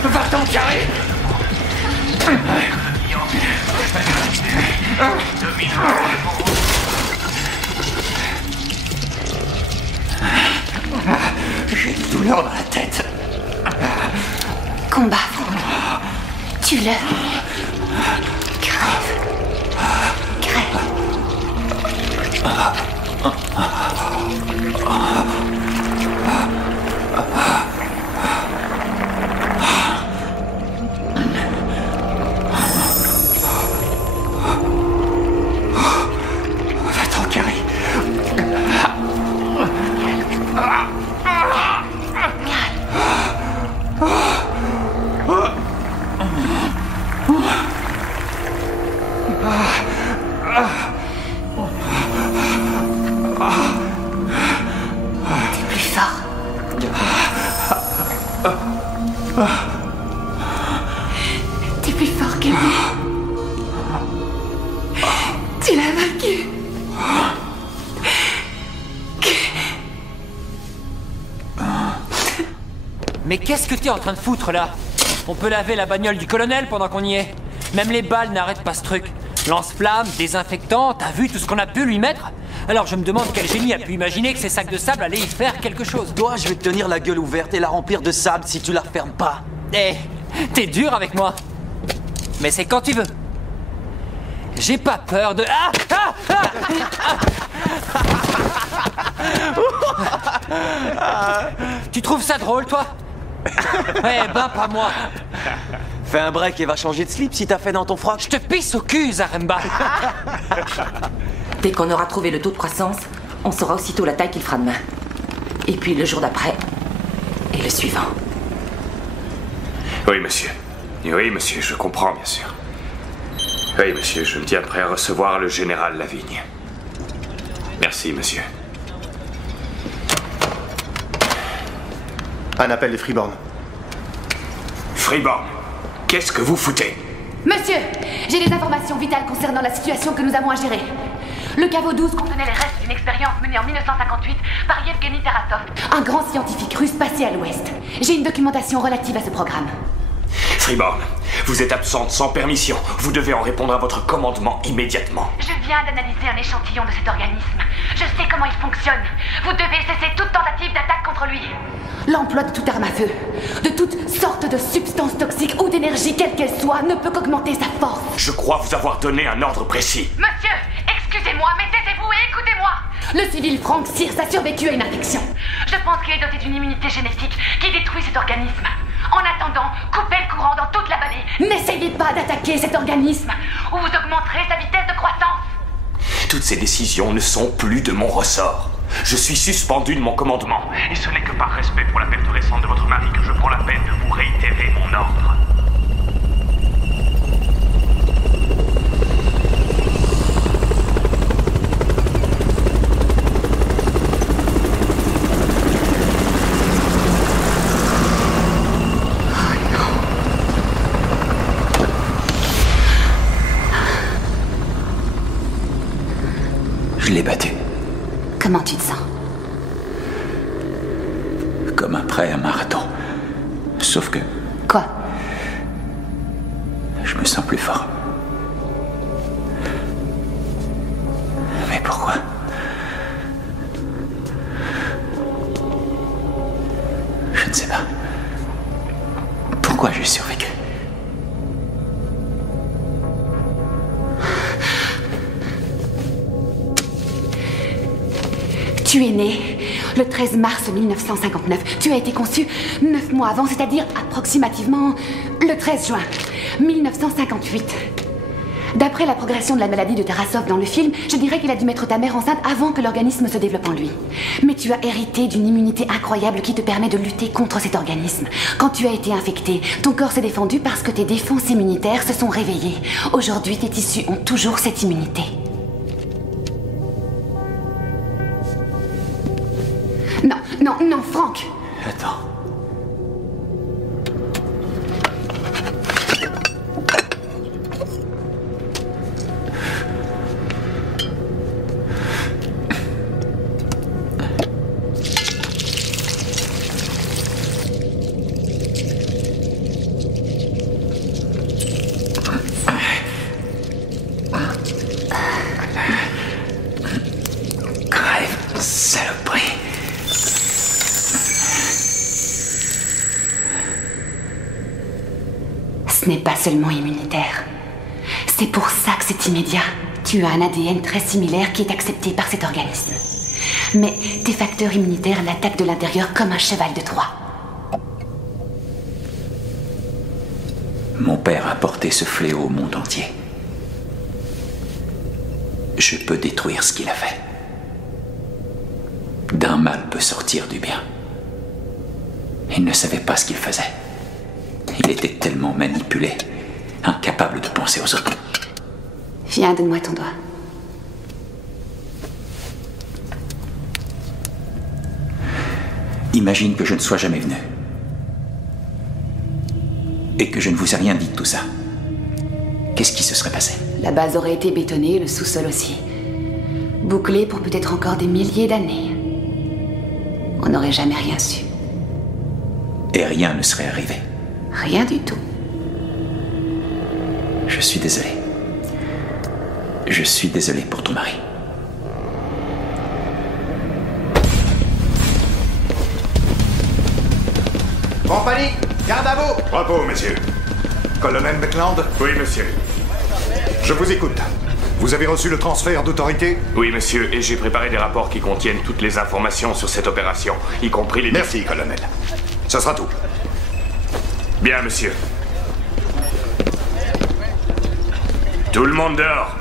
Va-t'en, Carré! J'ai une douleur dans la tête. Combat. Tue-le. Crève. Va-t'en, Carré. T'es plus fort. T'es plus fort que lui. Tu l'as vaincu. Mais qu'est-ce que t'es en train de foutre là? On peut laver la bagnole du colonel pendant qu'on y est. Même les balles n'arrêtent pas ce truc. Lance-flammes, désinfectant, t'as vu tout ce qu'on a pu lui mettre? Alors je me demande quel génie a pu imaginer que ces sacs de sable allaient y faire quelque chose. Toi, je vais te tenir la gueule ouverte et la remplir de sable si tu la refermes pas. Eh, t'es dur avec moi. Mais c'est quand tu veux. J'ai pas peur de... Tu trouves ça drôle, toi? Eh ben, pas moi. Fais un break et va changer de slip si t'as fait dans ton froc. Je te pisse au cul, Zaremba. Dès qu'on aura trouvé le taux de croissance, on saura aussitôt la taille qu'il fera demain. Et puis le jour d'après. Et le suivant. Oui, monsieur. Oui, monsieur, je comprends, bien sûr. Oui, monsieur, je me tiens prêt à recevoir le général Lavigne. Merci, monsieur. Un appel de Freeborn. Freeborn, qu'est-ce que vous foutez? Monsieur, j'ai des informations vitales concernant la situation que nous avons à gérer. Le caveau 12 contenait les restes d'une expérience menée en 1958 par Yevgeny Tarasov, un grand scientifique russe passé à l'Ouest. J'ai une documentation relative à ce programme. Freeborn, vous êtes absente sans permission. Vous devez en répondre à votre commandement immédiatement. Je viens d'analyser un échantillon de cet organisme. Je sais comment il fonctionne. Vous devez cesser toute tentative d'attaque contre lui. L'emploi de toute arme à feu, de toute sorte de substance toxique ou d'énergie quelle qu'elle soit, ne peut qu'augmenter sa force. Je crois vous avoir donné un ordre précis. Monsieur, excusez-moi, mais taisez-vous et écoutez-moi. Le civil Frank Sears a survécu à une infection. Je pense qu'il est doté d'une immunité génétique qui détruit cet organisme. En attendant, coupez le courant dans toute la vallée. N'essayez pas d'attaquer cet organisme, ou vous augmenterez sa vitesse de croissance. Toutes ces décisions ne sont plus de mon ressort. Je suis suspendu de mon commandement. Et ce n'est que par respect pour la perte récente de votre mari que je prends la peine de vous réitérer mon ordre. Je l'ai battu. Comment tu te sens? Comme après un marathon. Sauf que... Quoi? Je me sens plus fort. Mais pourquoi? Je ne sais pas. Pourquoi j'ai survécu? Tu es né le 13 mars 1959. Tu as été conçu 9 mois avant, c'est-à-dire approximativement le 13 juin 1958. D'après la progression de la maladie de Tarasov dans le film, je dirais qu'il a dû mettre ta mère enceinte avant que l'organisme se développe en lui. Mais tu as hérité d'une immunité incroyable qui te permet de lutter contre cet organisme. Quand tu as été infecté, ton corps s'est défendu parce que tes défenses immunitaires se sont réveillées. Aujourd'hui, tes tissus ont toujours cette immunité. Non, Frank! Attends. Crève, saloperie. Ce n'est pas seulement immunitaire. C'est pour ça que c'est immédiat. Tu as un ADN très similaire qui est accepté par cet organisme. Mais tes facteurs immunitaires l'attaquent de l'intérieur comme un cheval de Troie. Mon père a porté ce fléau au monde entier. Je peux détruire ce qu'il a fait. D'un mal peut sortir du bien. Il ne savait pas ce qu'il faisait. Il était tellement manipulé, incapable de penser aux autres. Viens, donne-moi ton doigt. Imagine que je ne sois jamais venu. Et que je ne vous ai rien dit de tout ça. Qu'est-ce qui se serait passé? La base aurait été bétonnée, le sous-sol aussi. Bouclé pour peut-être encore des milliers d'années. On n'aurait jamais rien su. Et rien ne serait arrivé. Rien du tout. Je suis désolé. Je suis désolé pour ton mari. Compagnie, garde à vous! Bravo, messieurs. Colonel Beckland? Oui, monsieur. Je vous écoute. Vous avez reçu le transfert d'autorité? Oui, monsieur, et j'ai préparé des rapports qui contiennent toutes les informations sur cette opération, y compris les... Merci, colonel. Ce sera tout. Bien, monsieur. Tout le monde dehors.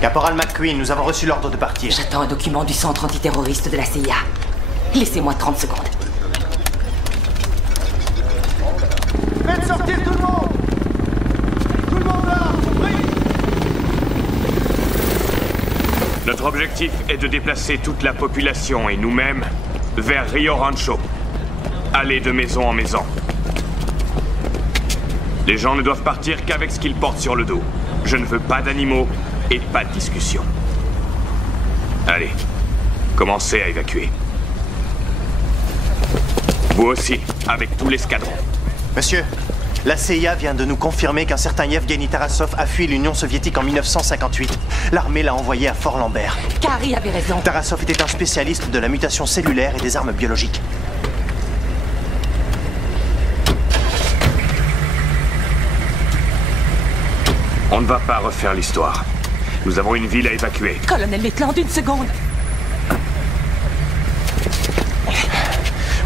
Caporal McQueen, nous avons reçu l'ordre de partir. J'attends un document du centre antiterroriste de la CIA. Laissez-moi 30 secondes. Faites sortir tout le monde! Tout le monde là! Oui! Notre objectif est de déplacer toute la population et nous-mêmes vers Rio Rancho. Aller de maison en maison. Les gens ne doivent partir qu'avec ce qu'ils portent sur le dos. Je ne veux pas d'animaux et pas de discussion. Allez, commencez à évacuer. Vous aussi, avec tout l'escadron. Monsieur, la CIA vient de nous confirmer qu'un certain Yevgeny Tarasov a fui l'Union soviétique en 1958. L'armée l'a envoyé à Fort Lambert. Carrie avait raison. Tarasov était un spécialiste de la mutation cellulaire et des armes biologiques. On ne va pas refaire l'histoire. Nous avons une ville à évacuer. Colonel Maitland, une seconde.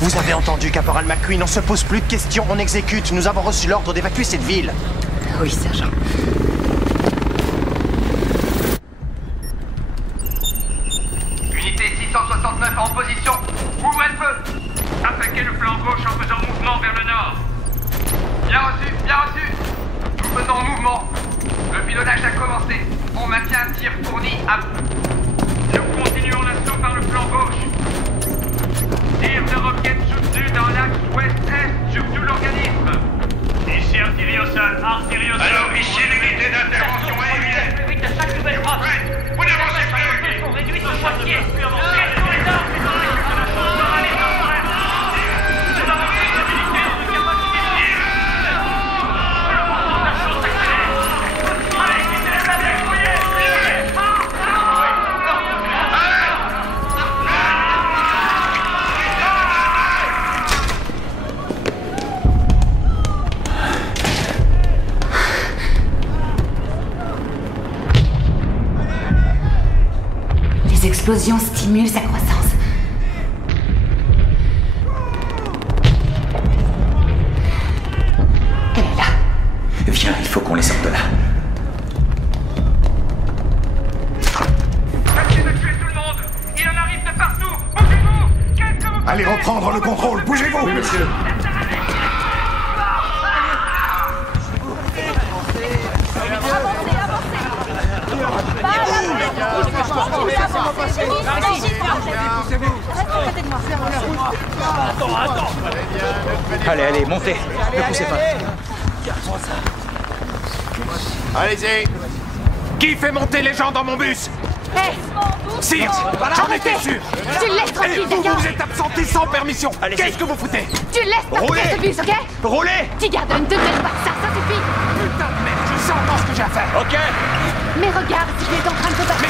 Vous avez entendu, Caporal McQueen, on se pose plus de questions, on exécute. Nous avons reçu l'ordre d'évacuer cette ville. Oui, sergent. Unité 669 en position. Ouvrez le feu. Attaquez le flanc gauche en faisant mouvement vers le nord. Bien reçu, bien reçu. Nous faisons mouvement. Le pilonnage a commencé. On maintient un tir fourni à bout. Nous continuons l'assaut par le flanc gauche. Tir de roquettes soutenues dans l'axe ouest-est sur tout l'organisme. Ici artillerie au sol, artillerie au sol. Alors ici l'unité d'intervention aérienne. Plus vite de chaque nouvelle frappe. Vous n'avancez plus. Sont réduites au moitié. Plus avancées. Quelles sont les armes qui sont réduites à la chose de râler sans frère. Nous avons pris des militaires de capacité de tir. La chose s'accélère. Allez, quittez les avions, voyez. Les explosions stimulent sa croissance. Elle est là. Viens, il faut qu'on les sorte de là. Essayez de tuer tout le monde. Il en arrive de partout. Bougez-vous. Qu'est-ce que vous Allez reprendre le contrôle, bougez-vous! Oui, monsieur. Allez, allez, montez. Ne poussez pas. Allez-y. Qui fait monter les gens dans mon bus? Sire, j'en étais sûr. Tu le laisses tranquille, Et vous d'accord? vous êtes absenté sans permission. Qu'est-ce que vous foutez? Tu laisses Roulez. partir ce bus, ok? Roulez. T-Garden, ne te mêle pas, ça suffit. Putain de merde, je sais encore ce que j'ai à faire. Ok. Mais regarde, il est en train de se passer.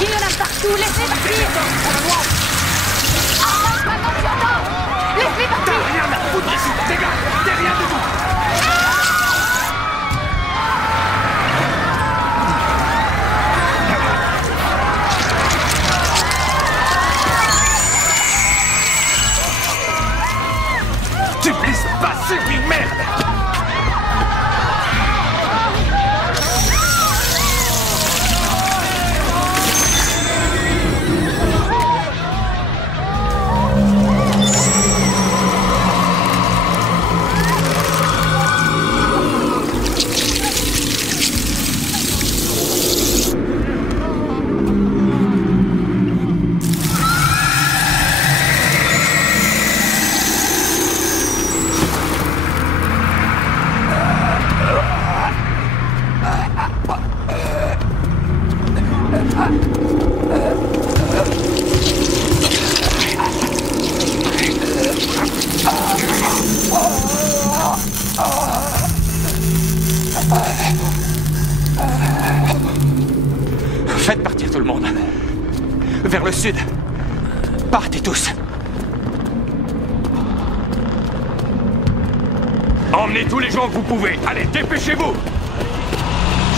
Il y en a partout, laisse-les partir. Laisse-les partir. T'as rien à foutre ici. Dégage. T'es rien du tout. Tu me laisses passer, oui, merde. Faites partir tout le monde. Vers le sud. Partez tous. Emmenez tous les gens que vous pouvez. Allez, dépêchez-vous.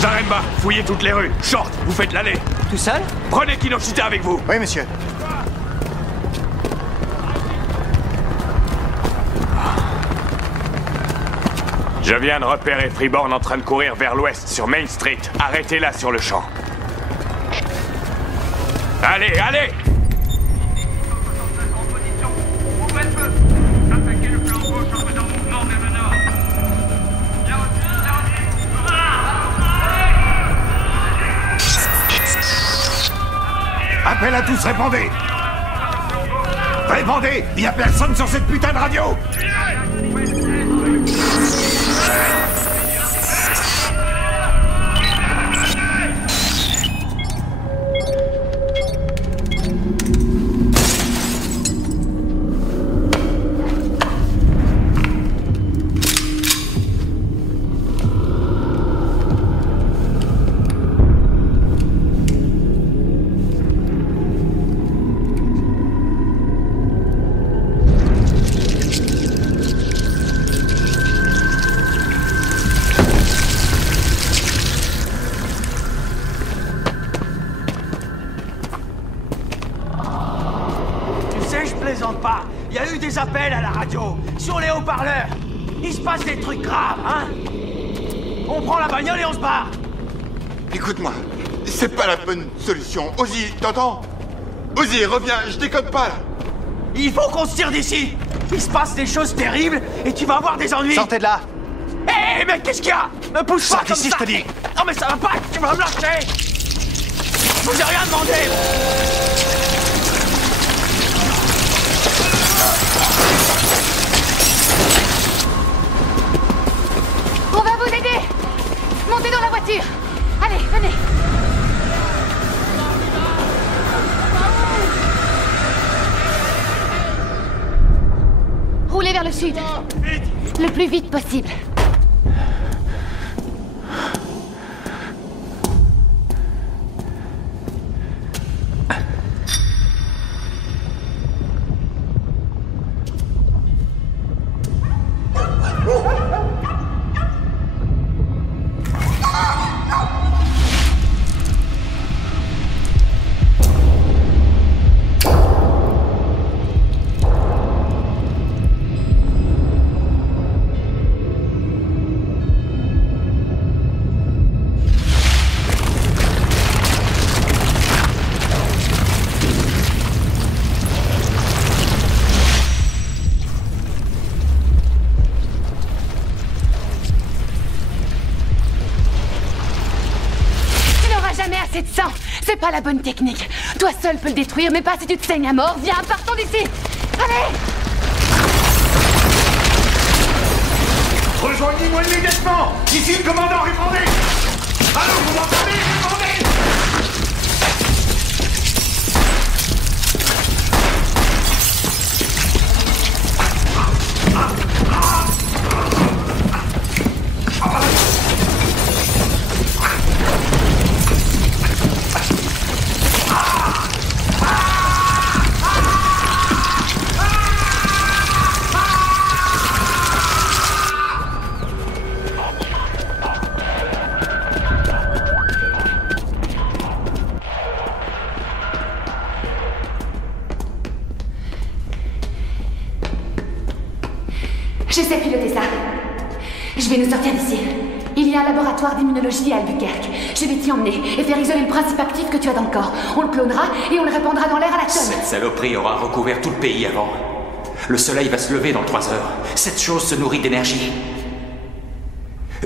Zaremba, fouillez toutes les rues. Short, vous faites l'allée. Tout seul? Prenez Kinoshita avec vous. Oui, monsieur. Je viens de repérer Freeborn en train de courir vers l'ouest sur Main Street. Arrêtez-la sur le champ. Allez, allez! Attaquez le flanc gauche en faisant mouvement vers le nord. Appel à tous, répondez! Répondez! Il n'y a personne sur cette putain de radio! Pas. Il y a eu des appels à la radio, sur les haut-parleurs. Il se passe des trucs graves, hein? On prend la bagnole et on se barre. Écoute-moi, c'est pas la bonne solution. Ozzy, t'entends? Ozzy, reviens, je déconne pas là. Il faut qu'on se tire d'ici. Il se passe des choses terribles et tu vas avoir des ennuis. Sortez de là. Hé, mec, qu'est-ce qu'il y a? Me pousse pas Sors comme d'ici, ça. je te dis. Non mais ça va pas, tu vas me lâcher. Je vous ai rien demandé. On va vous aider. Montez dans la voiture. Allez, venez. Roulez vers le sud. Le plus vite possible. C'est pas la bonne technique. Toi seul peux le détruire, mais pas si tu te saignes à mort. Viens, partons d'ici. Allez! Rejoignez-moi immédiatement! Ici le commandant, répondez! Allô, vous m'entendez? Répondez! Je sais piloter ça. Je vais nous sortir d'ici. Il y a un laboratoire d'immunologie à Albuquerque. Je vais t'y emmener et faire isoler le principe actif que tu as dans le corps. On le clonera et on le répandra dans l'air à la tonne. Cette saloperie aura recouvert tout le pays avant. Le soleil va se lever dans 3 heures. Cette chose se nourrit d'énergie.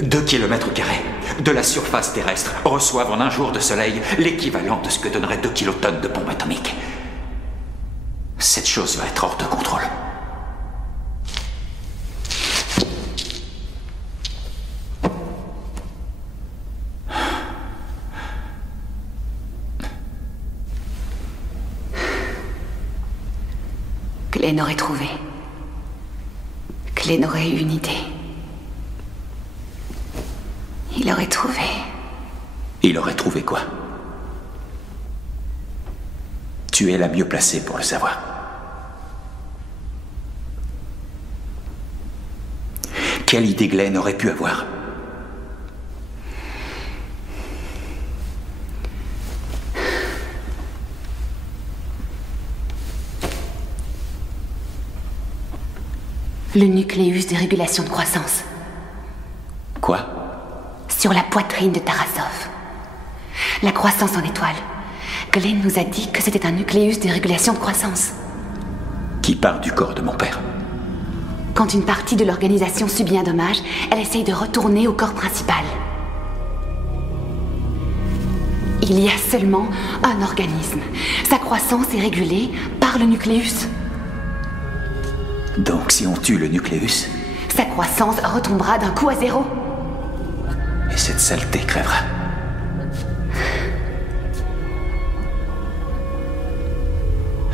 2 kilomètres carrés de la surface terrestre reçoivent en un jour de soleil l'équivalent de ce que donnerait 2 kilotonnes de bombes atomiques. Cette chose va être hors de contrôle. Glenn aurait trouvé. Glenn aurait eu une idée. Il aurait trouvé. Il aurait trouvé quoi? Tu es la mieux placée pour le savoir. Quelle idée Glenn aurait pu avoir? Le nucléus de régulation de croissance. Quoi? Sur la poitrine de Tarasov. La croissance en étoile. Glenn nous a dit que c'était un nucléus de régulation de croissance. Qui part du corps de mon père. Quand une partie de l'organisation subit un dommage, elle essaye de retourner au corps principal. Il y a seulement un organisme. Sa croissance est régulée par le nucléus. Donc si on tue le nucléus... Sa croissance retombera d'un coup à zéro. Et cette saleté crèvera.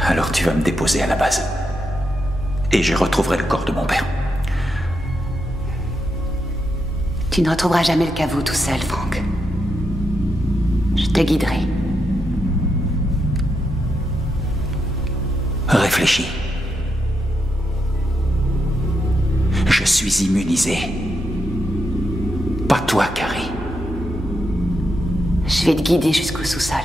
Alors tu vas me déposer à la base. Et je retrouverai le corps de mon père. Tu ne retrouveras jamais le caveau tout seul, Frank. Je te guiderai. Réfléchis. Je suis immunisé. Pas toi, Carrie. Je vais te guider jusqu'au sous-sol.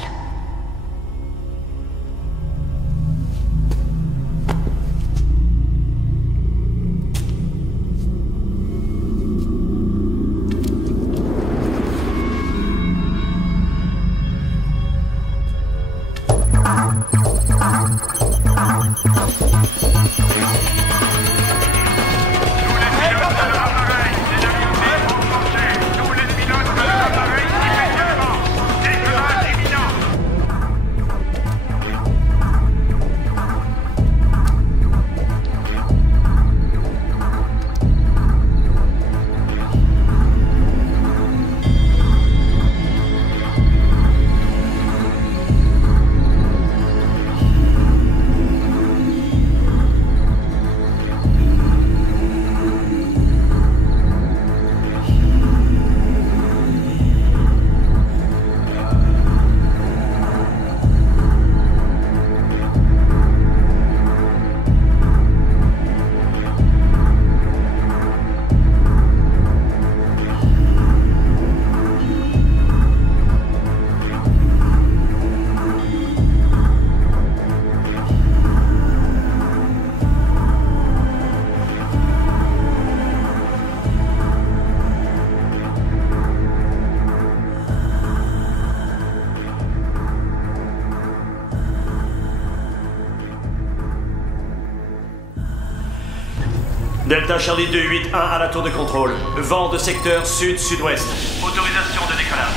Delta Charlie 281 à la tour de contrôle. Vent de secteur sud-sud-ouest. Autorisation de décollage.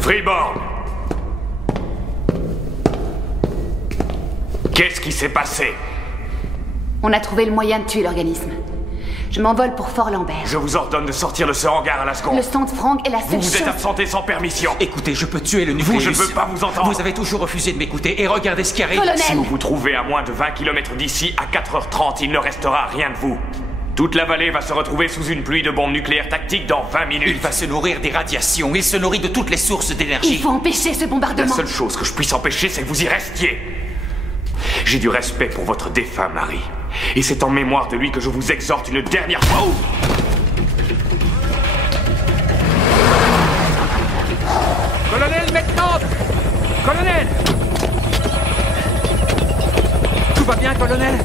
Freeborn! Qu'est-ce qui s'est passé? On a trouvé le moyen de tuer l'organisme. Je m'envole pour Fort Lambert. Je vous ordonne de sortir de ce hangar à la seconde. Le sang de Frank est la seule chose... Vous vous êtes absenté sans permission. Écoutez, je peux tuer le nucléus. Vous, je ne peux pas vous entendre. Vous avez toujours refusé de m'écouter et regardez ce qui arrive. Colonel! Si vous vous trouvez à moins de 20 km d'ici, à 4h30, il ne restera rien de vous. Toute la vallée va se retrouver sous une pluie de bombes nucléaires tactiques dans 20 minutes. Il va se nourrir des radiations. Il se nourrit de toutes les sources d'énergie. Il faut empêcher ce bombardement. La seule chose que je puisse empêcher, c'est que vous y restiez. J'ai du respect pour votre défunt mari. Et c'est en mémoire de lui que je vous exhorte une dernière fois. Colonel McNaught! Colonel! Tout va bien, colonel?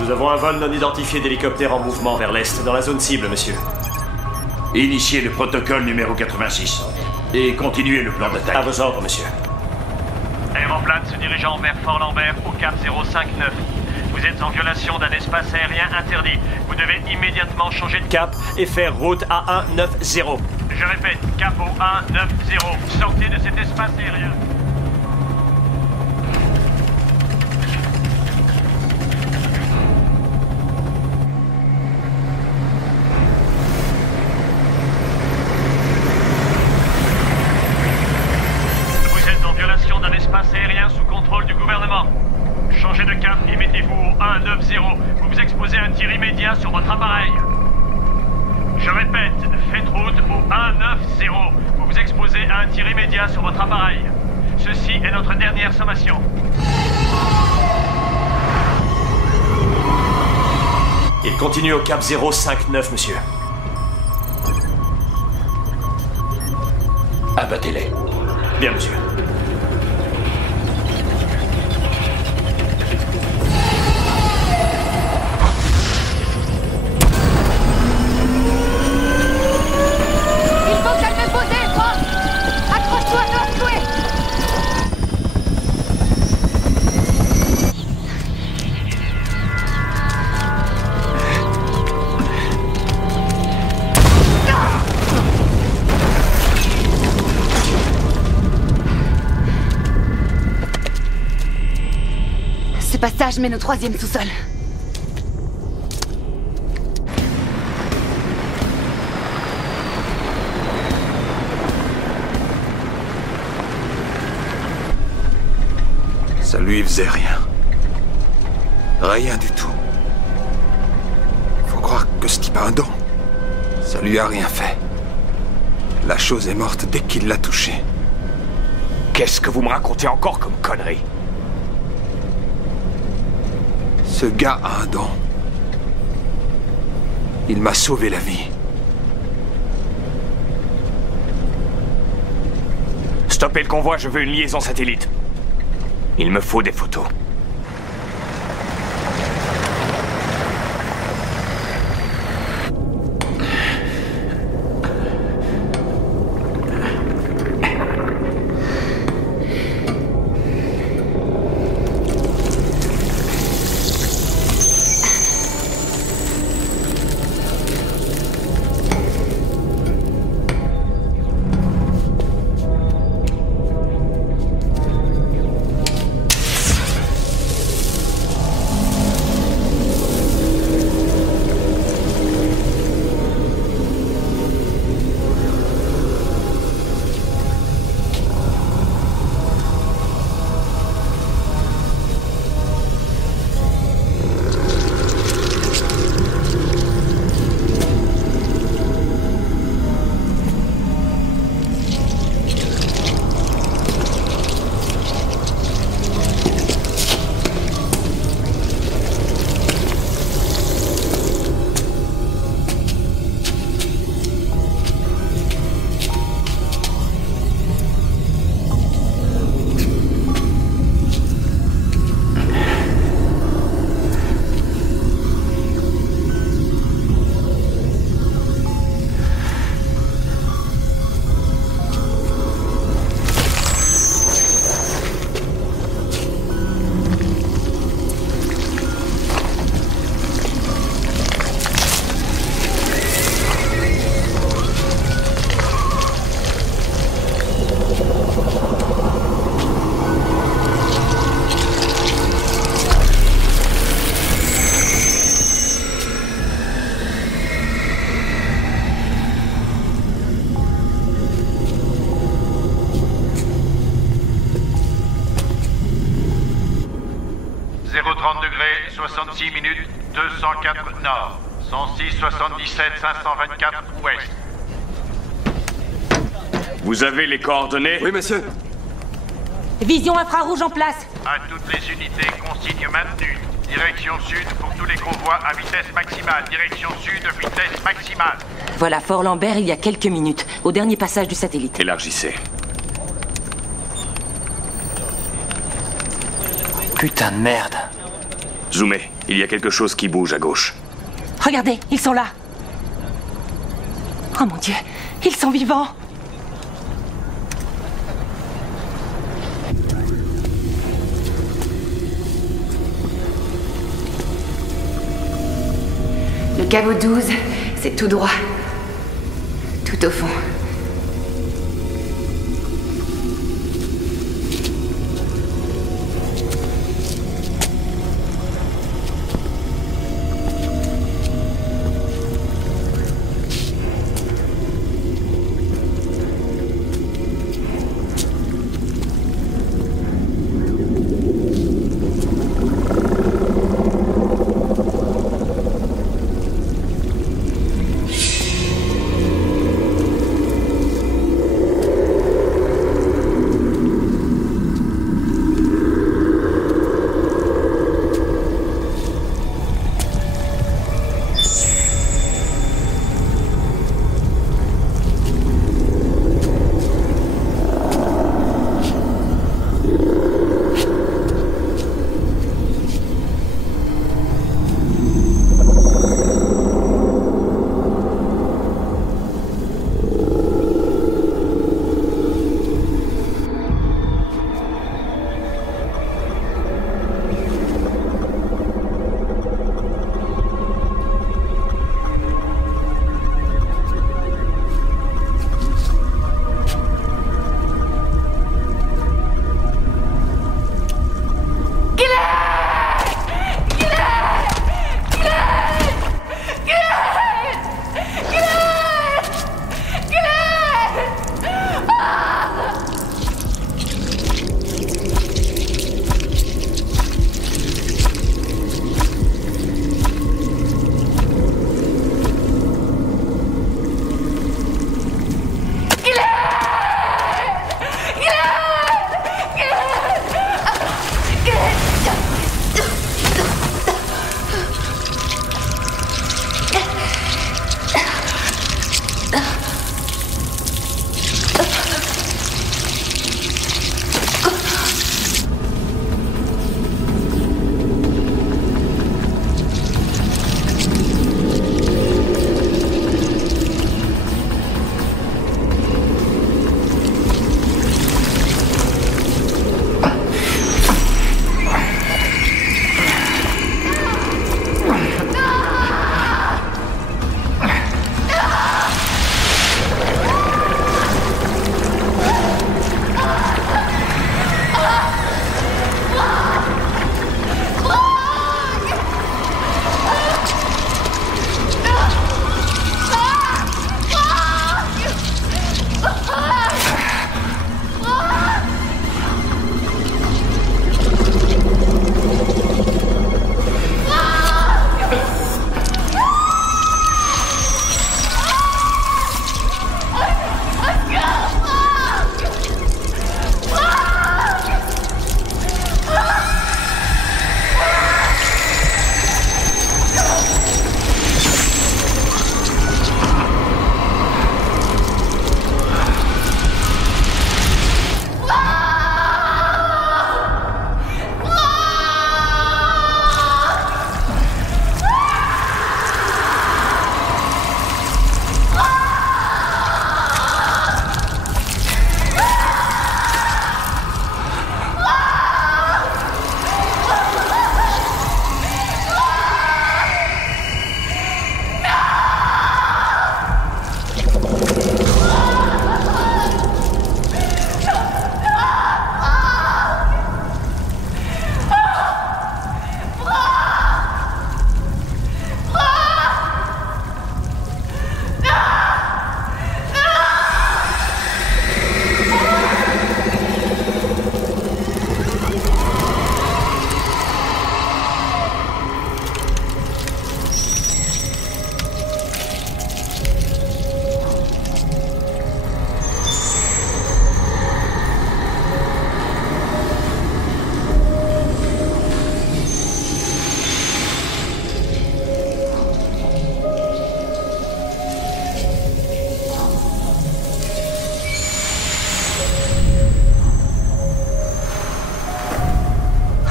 Nous avons un vol non identifié d'hélicoptère en mouvement vers l'est, dans la zone cible, monsieur. Initiez le protocole numéro 86. Et continuez le plan d'attaque. À vos ordres, monsieur. Aéroplane se dirigeant vers Fort Lambert au cap 059. Vous êtes en violation d'un espace aérien interdit. Vous devez immédiatement changer de cap et faire route A190. Je répète, cap au 190. Sortez de cet espace aérien. Vous êtes en violation d'un espace aérien sous contrôle du gouvernement. changez de cap et mettez-vous au 190. Vous vous exposez à un tir immédiat sur votre appareil. Je répète, faites route au 190. Vous vous exposez à un tir immédiat sur votre appareil. Ceci est notre dernière sommation. Il continue au cap 059, monsieur. Abattez-les. Bien, monsieur. Il faut calmer poser, Franck. Accroche-toi, Northway. Ce passage mène au 3e sous-sol. Ça lui faisait rien. Rien du tout. Faut croire que ce type a un don. Ça lui a rien fait. La chose est morte dès qu'il l'a touchée. Qu'est-ce que vous me racontez encore comme connerie? Ce gars a un don. Il m'a sauvé la vie. Stoppez le convoi, je veux une liaison satellite. Il me faut des photos. degrés, 66 minutes, 204 nord, 106, 77, 524 ouest. Vous avez les coordonnées? Oui, monsieur. Vision infrarouge en place. À toutes les unités, consigne maintenue. Direction sud pour tous les convois à vitesse maximale. Direction sud, vitesse maximale. Voilà Fort Lambert il y a quelques minutes, au dernier passage du satellite. Élargissez. Putain de merde. Zoomez, il y a quelque chose qui bouge à gauche. Regardez, ils sont là. Oh mon Dieu, ils sont vivants. Le caveau 12, c'est tout droit. Tout au fond.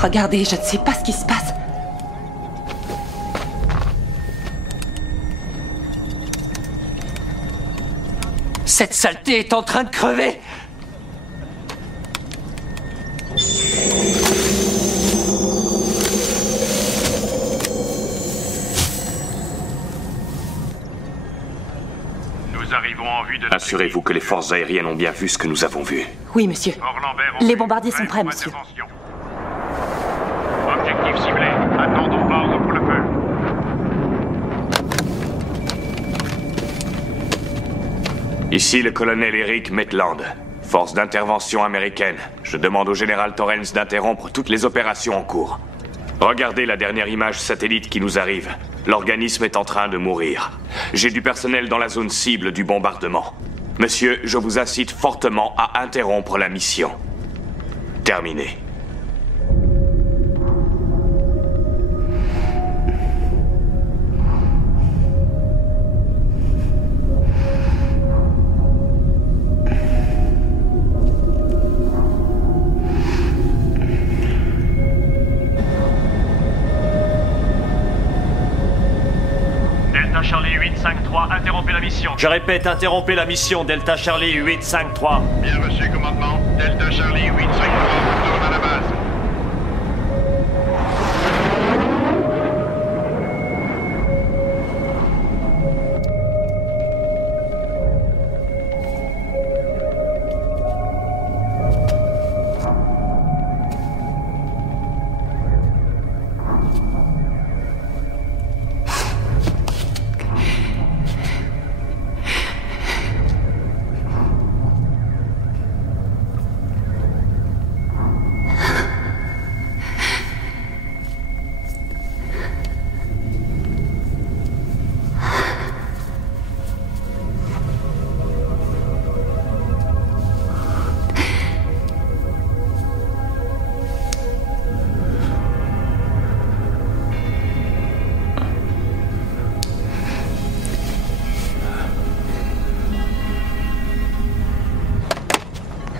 Regardez, je ne sais pas ce qui se passe. Cette saleté est en train de crever! Nous arrivons en vue de... Assurez-vous que les forces aériennes ont bien vu ce que nous avons vu. Oui, monsieur. Les bombardiers sont prêts, monsieur. Objectif ciblé. Attendons pause pour le feu. Ici le colonel Eric Maitland, force d'intervention américaine. Je demande au général Torrens d'interrompre toutes les opérations en cours. Regardez la dernière image satellite qui nous arrive. L'organisme est en train de mourir. J'ai du personnel dans la zone cible du bombardement. Monsieur, je vous incite fortement à interrompre la mission. Terminé. Charlie 853, interrompez la mission. Je répète, interrompez la mission, Delta Charlie 853. Bien reçu, commandement. Delta Charlie 853, retourne à la base.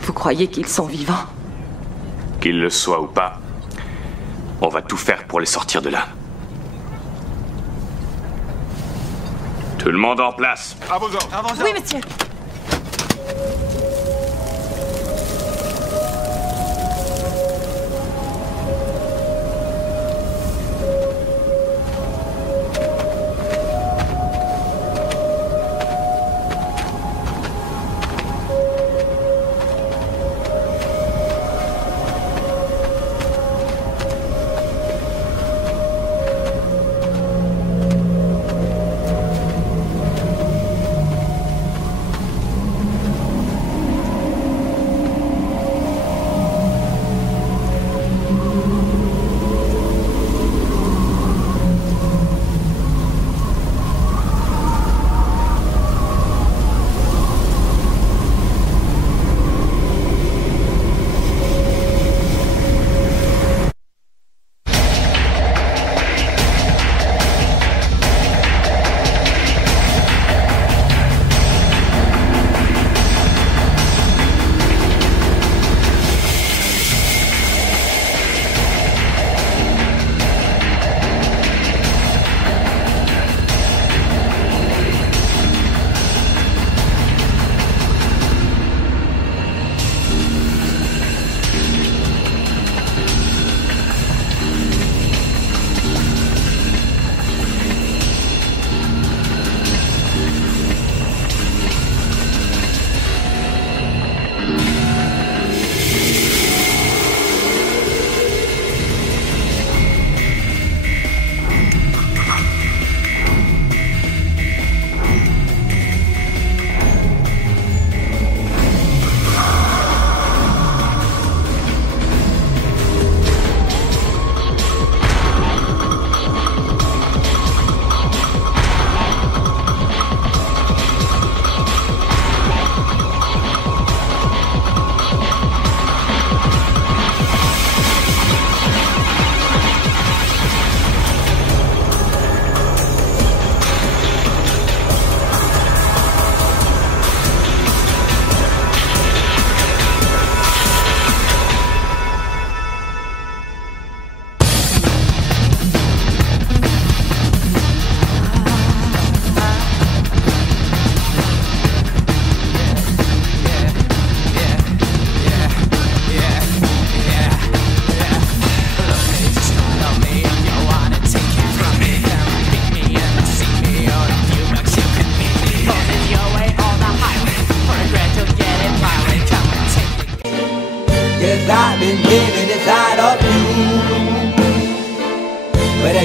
Vous croyez qu'ils sont vivants? Qu'ils le soient ou pas, on va tout faire pour les sortir de là. Tout le monde en place. À vos ordres. Oui, monsieur.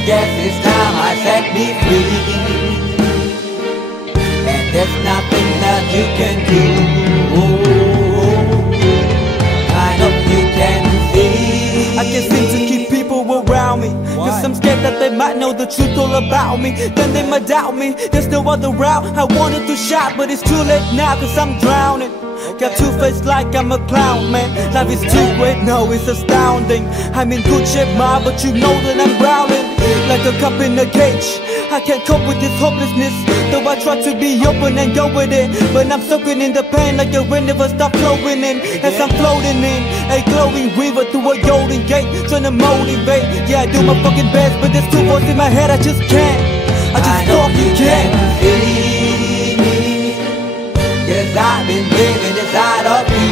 guess it's time I set me free. And there's nothing that you can do. I hope you can see. I can't seem to keep people around me, cause I'm scared that they might know the truth all about me. Then they might doubt me. There's no other route. I wanted to shout, but it's too late now, cause I'm drowning. Got two-faced like I'm a clown, man. Life is too great, no, it's astounding. I'm in good shape, ma, but you know that I'm drowning like a cup in a cage. I can't cope with this hopelessness, though I try to be open and go with it. But I'm soaking in the pain like the wind never stop flowing in. As I'm floating in a glowing river through a golden gate, trying to motivate. Yeah, I do my fucking best, but there's two voices in my head, I just can't. I just fucking can't. Cause I've been living inside of you.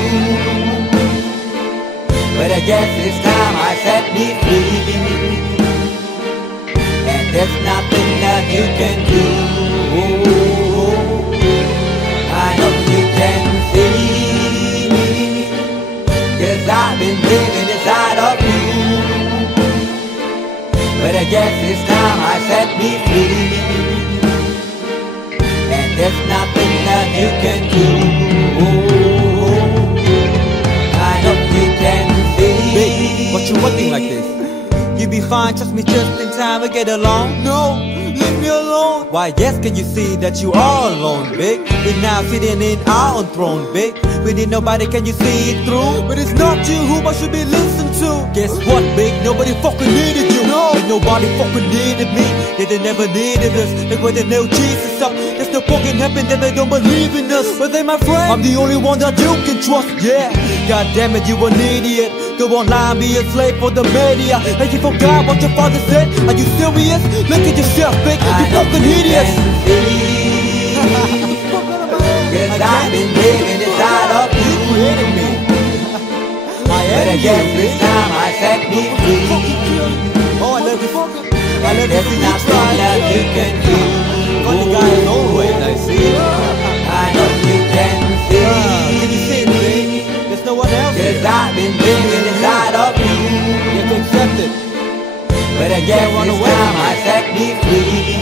But I guess it's time I set me free. And there's nothing that you can do. I hope you can see. Cause I've been living inside of you. But I guess it's time I set me free. And there's nothing that you can do. I hope you can see. Babe, what you looking like this? You be fine, trust me, just in time we get along. No, leave me alone. Why, yes, can you see that you are alone, big? We're now sitting in our own throne, big. We need nobody, can you see it through? But it's not you whom I should be listening to. Guess what, big? Nobody fucking needed you. No, and nobody fucking needed me. Yeah, they never needed us. Like when they nailed Jesus up, there's no fucking heaven that they don't believe in us. But they my friend, I'm the only one that you can trust. Yeah, god damn it, you an idiot. Go online, be a slave for the media. Like you forgot what your father said. Are you serious? Look at yourself, big. You fucking idiots. Cause I've been living inside of you. But I guess this time I set me free. Oh, I love you. I love there's nothing that you can do. Funny guy is always I see. I know you can see. Can you see it, baby? There's no one else. Cause I've been living inside of you. You have to accept it. But I guess this time I set me free.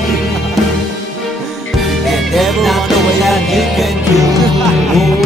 And there's nothing that you can do.